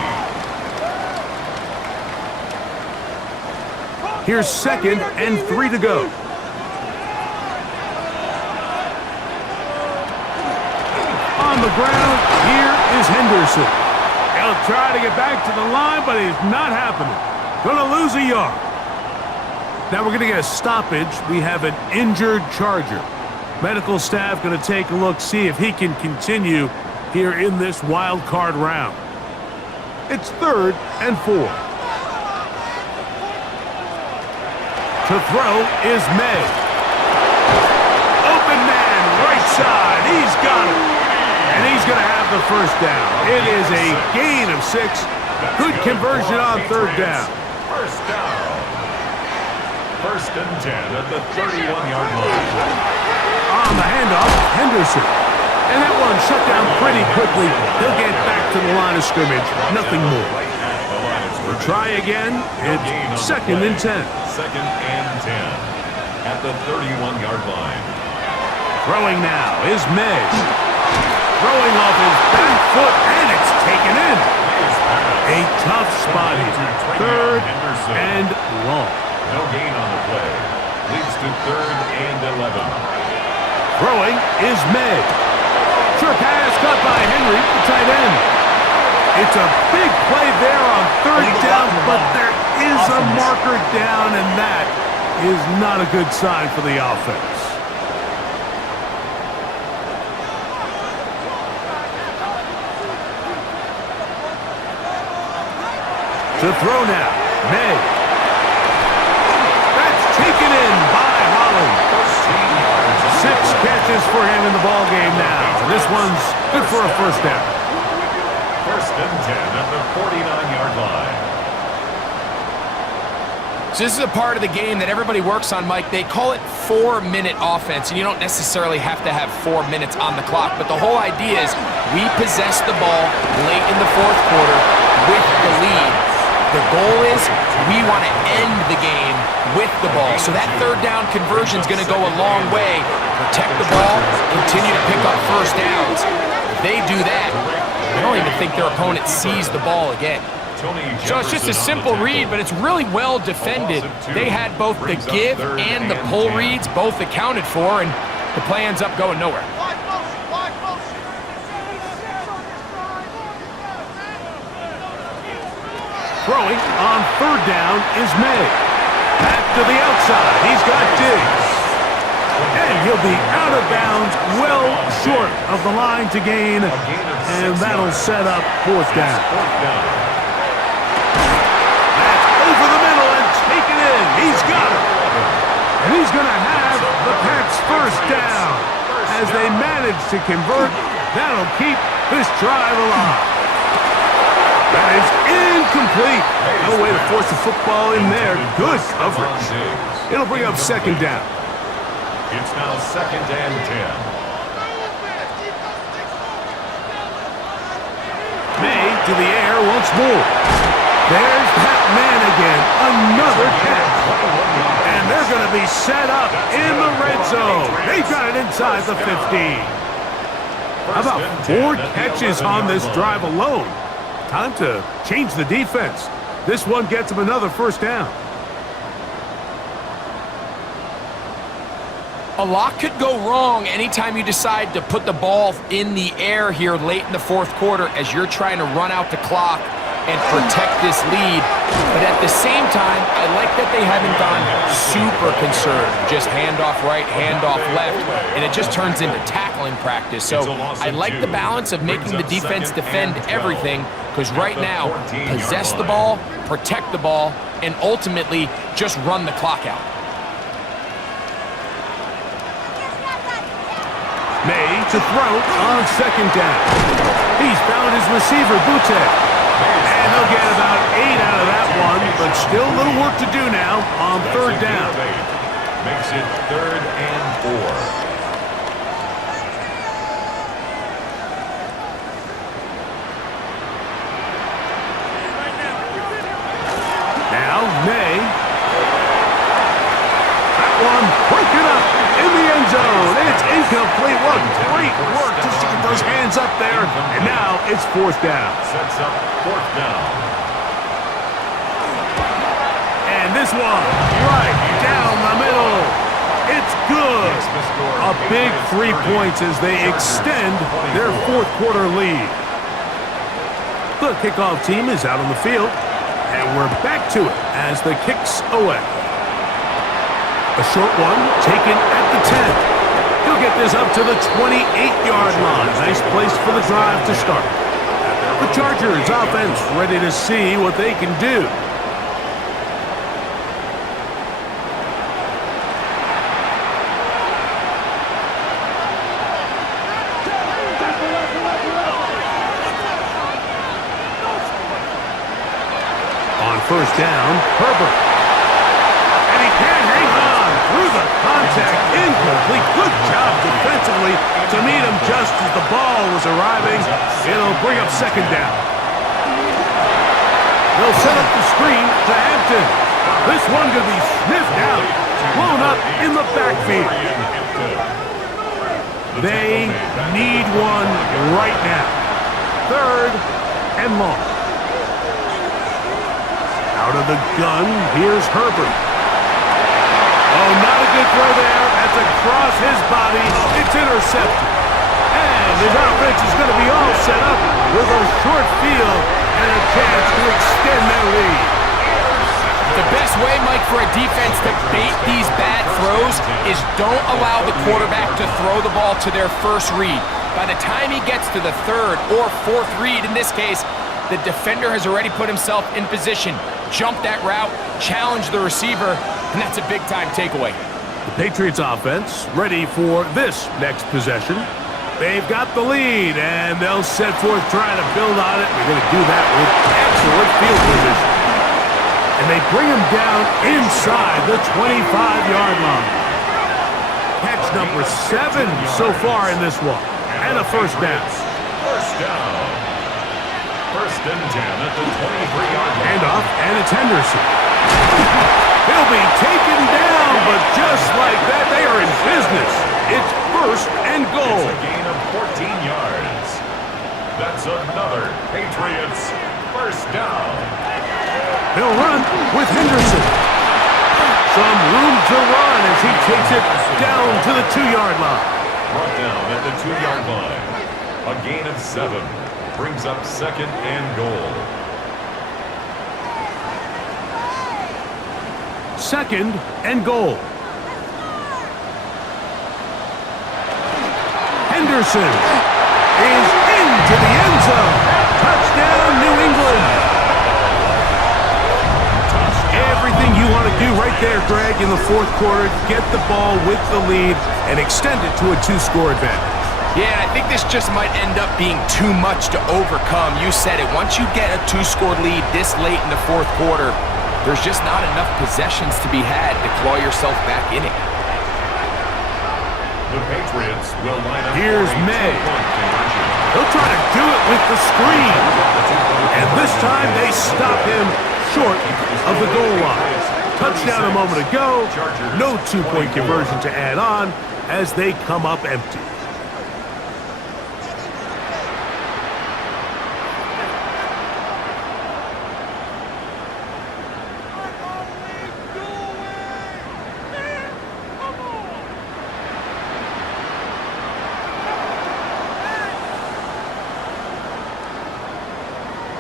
Here's second and 3 to go. On the ground, here is Henderson. He'll try to get back to the line, but it's not happening. Gonna lose a yard. Now we're gonna get a stoppage. We have an injured Charger. Medical staff gonna take a look, see if he can continue here in this wild card round. It's third and 4. To throw is May. Open man, right side. He's got it. And he's going to have the first down. It is a gain of 6. Good conversion on third down. First down. First and 10 at the 31-yard line. On the handoff, Henderson. And that one shut down pretty quickly. He'll get back to the line of scrimmage. Nothing more. We'll try again. It's second and 10. Second and 10 at the 31-yard line. Throwing now is May. Throwing off his back foot, and it's taken in. A tough spot here. Third and long. No gain on the play. Leads to third and 11. Throwing is May. Short pass caught by Henry, the tight end. It's a big play there on third down, but there is a marker down, and that is not a good sign for the offense. To throw now, May. That's taken in by Holland. 6 catches for him in the ballgame now. This one's good for a first down. First and 10 at the 49-yard line. So this is a part of the game that everybody works on, Mike. They call it 4-minute offense, and you don't necessarily have to have 4 minutes on the clock, but the whole idea is we possess the ball late in the fourth quarter with the lead. The goal is we want to end the game with the ball. So that third down conversion is going to go a long way. Protect the ball, continue to pick up first downs. If they do that, I don't even think their opponent sees the ball again. So it's just a simple read, but it's really well defended. They had both the give and the pull reads both accounted for, and the play ends up going nowhere. Throwing on third down is May. Back to the outside. He's got Diggs. And he'll be out of bounds, well short of the line to gain. And that'll set up fourth down. That's over the middle and taken in. He's got it. And he's going to have the Pats first down. As they manage to convert, that'll keep this drive alive. That is incomplete. No way to force the football in there. Good coverage. It'll bring up second down. It's now second and 10. May to the air once more. There's that man again. Another catch. And they're going to be set up in the red zone. They've got it inside the 15. How about 4 catches on this drive alone? Time to change the defense. This one gets him another first down. A lot could go wrong anytime you decide to put the ball in the air here late in the fourth quarter as you're trying to run out the clock and protect this lead. But at the same time, I like that they haven't gone super conservative. Just handoff right, handoff left, and it just turns into tackling practice. So I like the balance of making the defense defend everything, because right now, possess the ball, protect the ball, and ultimately just run the clock out. May to throw on second down. He's found his receiver, Butte. And he'll get about 8 out of that one, but still a little work to do now on third down. Makes it 3rd and 4. Now, May. That one, broken up in the end zone. It's incomplete. What great work to get those hands up there. And now it's 4th down. Sets up 4th down. And this one, right down the middle. It's good. A big 3 points as they extend their 4th quarter lead. The kickoff team is out on the field. And we're back to it as the kick's away. A short one taken at the 10. He'll get this up to the 28-yard line. Nice place for the drive to start. The Chargers offense ready to see what they can do. On first down, Herbert. And he can't hang on through the contact. Incomplete. Good job defensively to meet him just as the ball was arriving. It'll bring up second down. They'll set up the screen to Hampton. This one could be sniffed out. Blown up in the backfield. They need one right now. 3rd and long. Out of the gun, here's Herbert. Oh, not a good throw there. That's across his body. It's intercepted. And his offense is going to be all set up with a short field and a chance to extend their lead. The best way, Mike, for a defense to bait these bad throws is don't allow the quarterback to throw the ball to their first read. By the time he gets to the 3rd or 4th read, in this case, the defender has already put himself in position, jumped that route, challenged the receiver, and that's a big-time takeaway. The Patriots offense ready for this next possession. They've got the lead, and they'll set forth trying to build on it. They're going to do that with excellent field position. And they bring him down inside the 25-yard line. Catch number 7 so far in this one. And a first down. First down. 1st and 10 at the 23-yard line. Handoff, and it's Henderson. He'll be taken down, but just like that, they are in business. It's 1st and goal. It's a gain of 14 yards. That's another Patriots first down. He'll run with Henderson. Some room to run as he takes it down to the 2-yard line. Brought down at the 2-yard line. A gain of 7. Brings up 2nd and goal. 2nd and goal. Henderson is into the end zone. Touchdown, New England. Everything you want to do right there, Greg, in the 4th quarter. Get the ball with the lead and extend it to a 2-score advantage. Yeah, and I think this just might end up being too much to overcome. You said it. Once you get a 2-score lead this late in the 4th quarter, there's just not enough possessions to be had to claw yourself back in it. The Patriots will line up. Here's May. He'll try to do it with the screen. And this time they stop him short of the goal line. Touchdown a moment ago. No 2-point conversion to add on as they come up empty.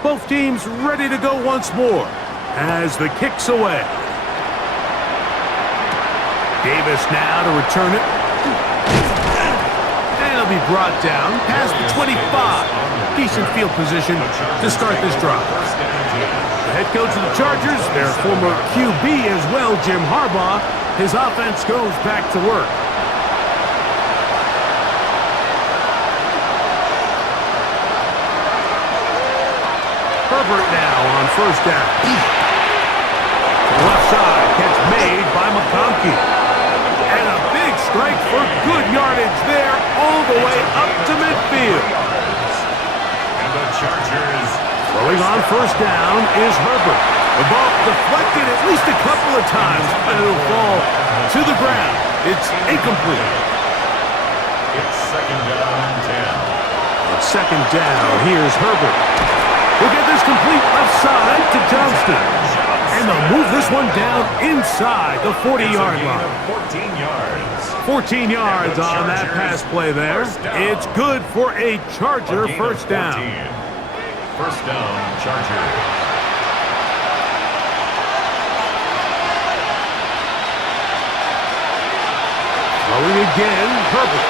Both teams ready to go once more as the kick's away. Davis now to return it. And it'll be brought down past the 25. Decent field position to start this drive. The head coach of the Chargers, their former QB as well, Jim Harbaugh, his offense goes back to work. Herbert now on first down. Left side, catch made by McConkey. And a big strike for good yardage there all the way up to midfield. And the Chargers throwing on first down is Herbert. The ball deflected at least a couple of times, but it'll fall to the ground. It's incomplete. It's second down and 10. On second down, here's Herbert. We'll get this complete left side to Johnston. And they'll move this one down inside the 40-yard line. 14 yards. 14 yards on that pass play there. It's good for a Charger first down. First down, Chargers. Throwing again, Herbert.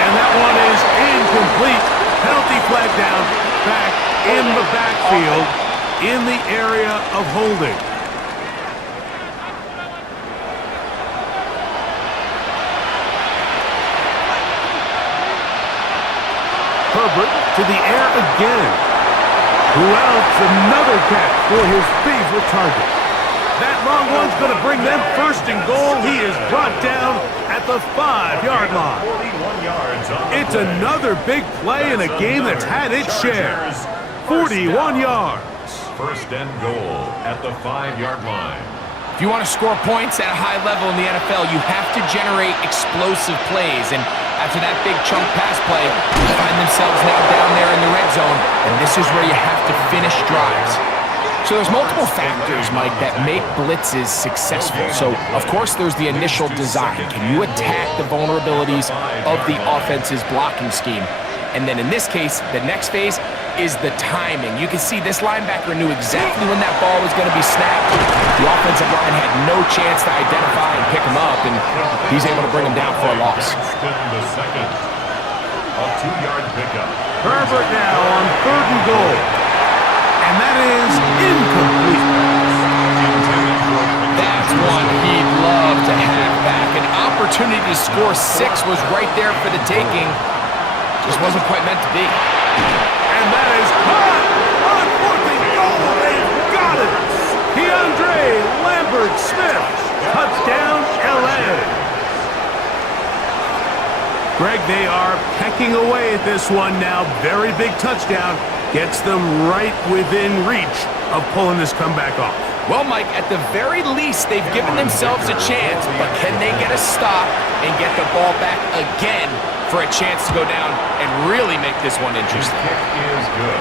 And that one is incomplete. Penalty flag down, back in the backfield, in the area of holding. Herbert to the air again. Who else? Another catch for his favorite target. That long one's going to bring them first and goal. He is brought down at the 5-yard line. It's another big play in a game that's had its share. 41 yards. First and goal at the 5-yard line. If you want to score points at a high level in the NFL, you have to generate explosive plays. And after that big chunk pass play, they find themselves now down there in the red zone, and this is where you have to finish drives. So there's multiple factors, Mike, that make blitzes successful. So, of course, there's the initial design. Can you attack the vulnerabilities of the offense's blocking scheme? And then in this case, the next phase is the timing. You can see this linebacker knew exactly when that ball was going to be snapped. The offensive line had no chance to identify and pick him up, and he's able to bring him down for a loss. The second, a 2-yard pickup. Herbert now on third and goal. And that is incomplete. That's one he'd love to have back. An opportunity to score 6 was right there for the taking. Just wasn't quite meant to be. And that is caught on fourth and goal. They've got it. DeAndre Lambert-Smith. Touchdown, LA. Greg, they are pecking away at this one now. Very big touchdown. Gets them right within reach of pulling this comeback off. Well, Mike, at the very least, they've given themselves a chance, but can they get a stop and get the ball back again for a chance to go down and really make this one interesting? The kick is good.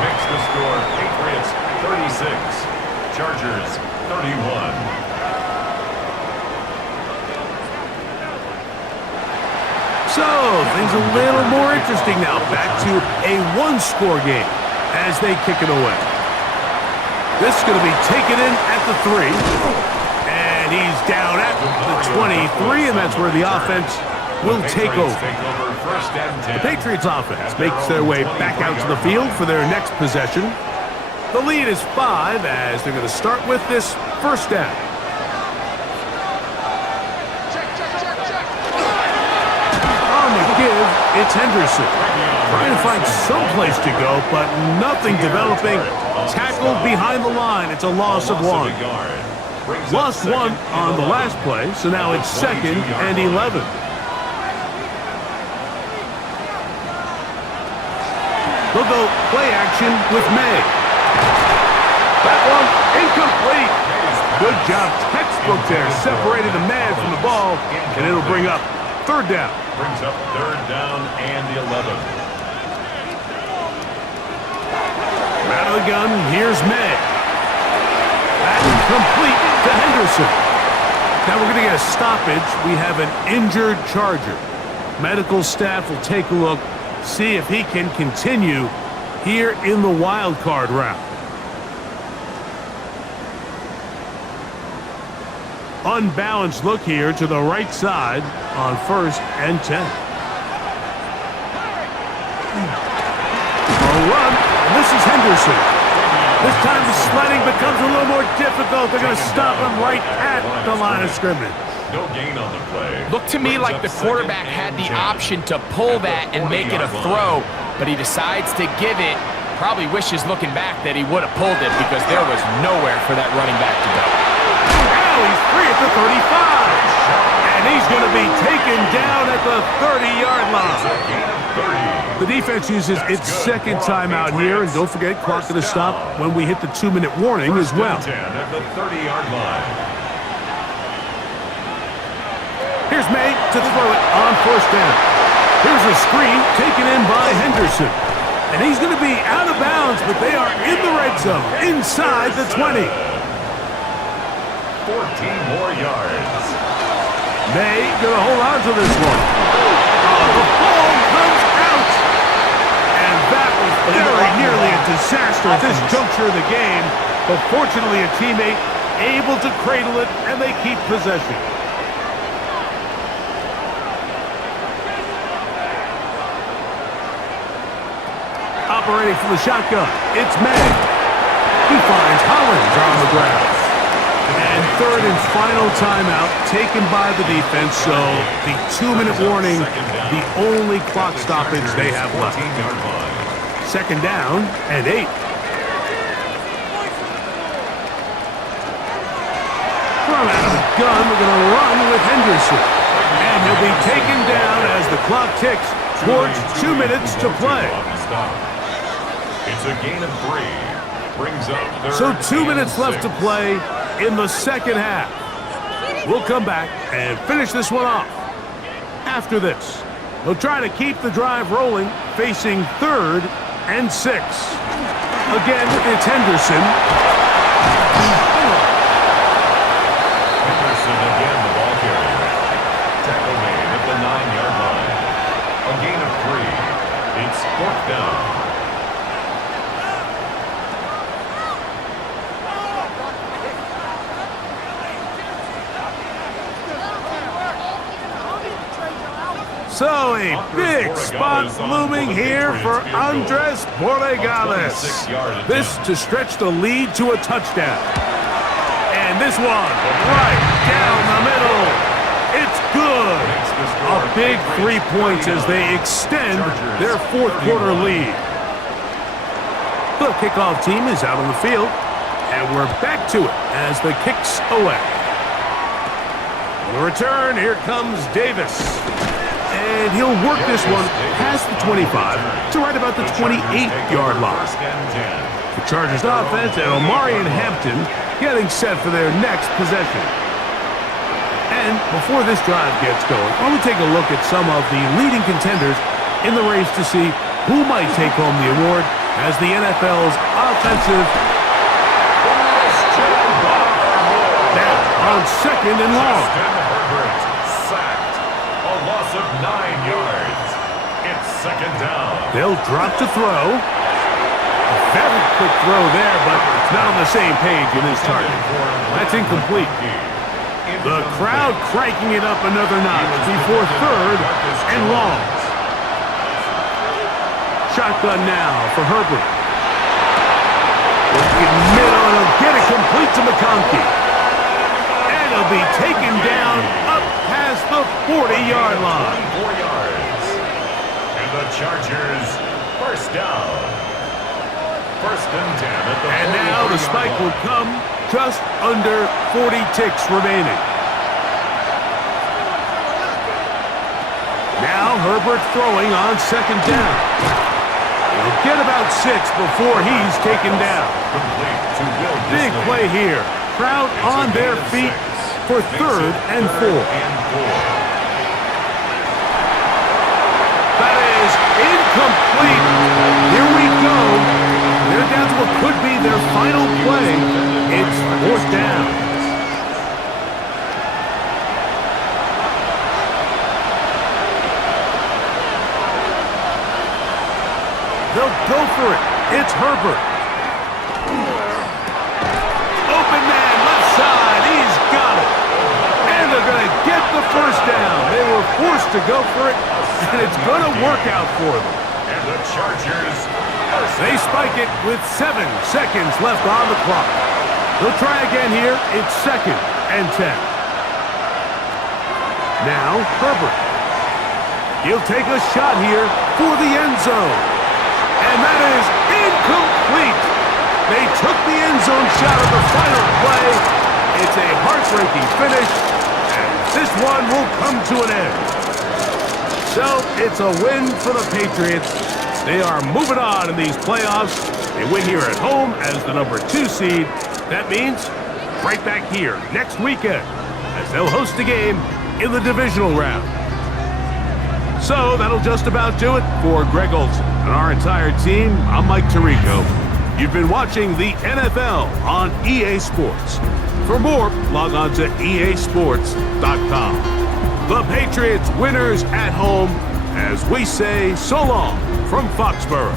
Makes the score Patriots 36, Chargers 31. So, things a little more interesting now. Back to a one-score game as they kick it away. This is going to be taken in at the 3. And he's down at the 23, and that's where the offense will take over. The Patriots offense makes their way back out to the field for their next possession. The lead is 5 as they're going to start with this first down. It's Henderson. Trying to find some place to go, but nothing developing. Tackled behind the line. It's a loss of 1. Lost 1 on the last play, so now it's 2nd and 11. They'll go play action with May. That one incomplete. Good job. Textbook there. Separated the man from the ball, and it'll bring up third down. Brings up third down and 11. Out of the gun, here's May. That's complete to Henderson. Now we're going to get a stoppage. We have an injured Charger. Medical staff will take a look, see if he can continue here in the wild card round. Unbalanced look here to the right side on 1st and 10. A run. This is Henderson. This time the sledding becomes a little more difficult. They're going to stop him right at the line of scrimmage. No gain on the play. Looked to me like the quarterback had the option to pull that and make it a throw, but he decides to give it. Probably wishes looking back that he would have pulled it because there was nowhere for that running back to go. Now he's free at the 35. And he's going to be taken down at the 30-yard line. The defense uses its second timeout here, and don't forget, clock going to stop when we hit the 2-minute warning as well. 10 at the 30-yard line. Here's May to throw it on 1st down. Here's a screen taken in by Henderson. And he's going to be out of bounds, but they are in the red zone, inside the 20. 14 more yards. May going to hold on to this one. Oh, the ball comes out. And that was very nearly a disaster at this juncture of the game. But fortunately, a teammate able to cradle it, and they keep possession. Operating from the shotgun, it's May. He finds Hollins on the ground. And 3rd and final timeout taken by the defense, so the 2-minute warning, the only clock stoppage they have left. 2nd down and 8. From out of the gun, we're going to run with Henderson. And he'll be taken down as the clock ticks towards 2 minutes to play. It's a gain of 3. Brings up 3rd. So 2 minutes left to play in the second half. We'll come back and finish this one off. After this, they'll try to keep the drive rolling, facing 3rd and 6. Again, it's Henderson. Henderson again, the ball carrier. Tackle made at the 9-yard line. A gain of 3. It's 4th down. So a big spot looming here for Andres Borregales. This to stretch the lead to a touchdown. And this one right down the middle. It's good. A big 3 points as they extend their 4th quarter lead. The kickoff team is out on the field, and we're back to it as the kick's away. On the return, here comes Davis. And he'll work this one past the 25 to right about the 28-yard line. The Chargers offense and Omari and Hampton getting set for their next possession. And before this drive gets going, why don't we take a look at some of the leading contenders in the race to see who might take home the award as the NFL's offensive. Now on 2nd and long. Loss of 9 yards. It's 2nd down. They'll drop to throw. A very quick throw there, but it's not on the same page in his target. That's incomplete. The crowd cranking it up another notch before 3rd and long. Shotgun now for Herbert. Looking middle, and he'll get it complete to McConkey. And he'll be taken down up past the 40-yard line. 4 yards. And the Chargers, 1st down. 1st and 10 at the 40. And now the spike will come just under 40 ticks remaining. Now Herbert throwing on 2nd down. He'll get about 6 before he's taken down. Big play here. Crowd on their feet for 3rd and 4. That is incomplete. Here we go. They're down to what could be their final play. It's 4th down. They'll go for it It's Herbert. Open man, left side. He's got it. And they're going to get the first down. They were forced to go for it, and it's going to work out for them. And the Chargers, they spike it with 7 seconds left on the clock. They'll try again here. It's 2nd and 10. Now, Herbert. He'll take a shot here for the end zone. And that is incomplete. They took the end zone shot on the final play. It's a heartbreaking finish, and this one will come to an end. So, it's a win for the Patriots. They are moving on in these playoffs. They win here at home as the number 2 seed. That means right back here next weekend as they'll host a game in the divisional round. So that'll just about do it for Greg Olson and our entire team. I'm Mike Tirico. You've been watching the NFL on EA Sports. For more, log on to easports.com. The Patriots winners at home as we say so long from Foxborough.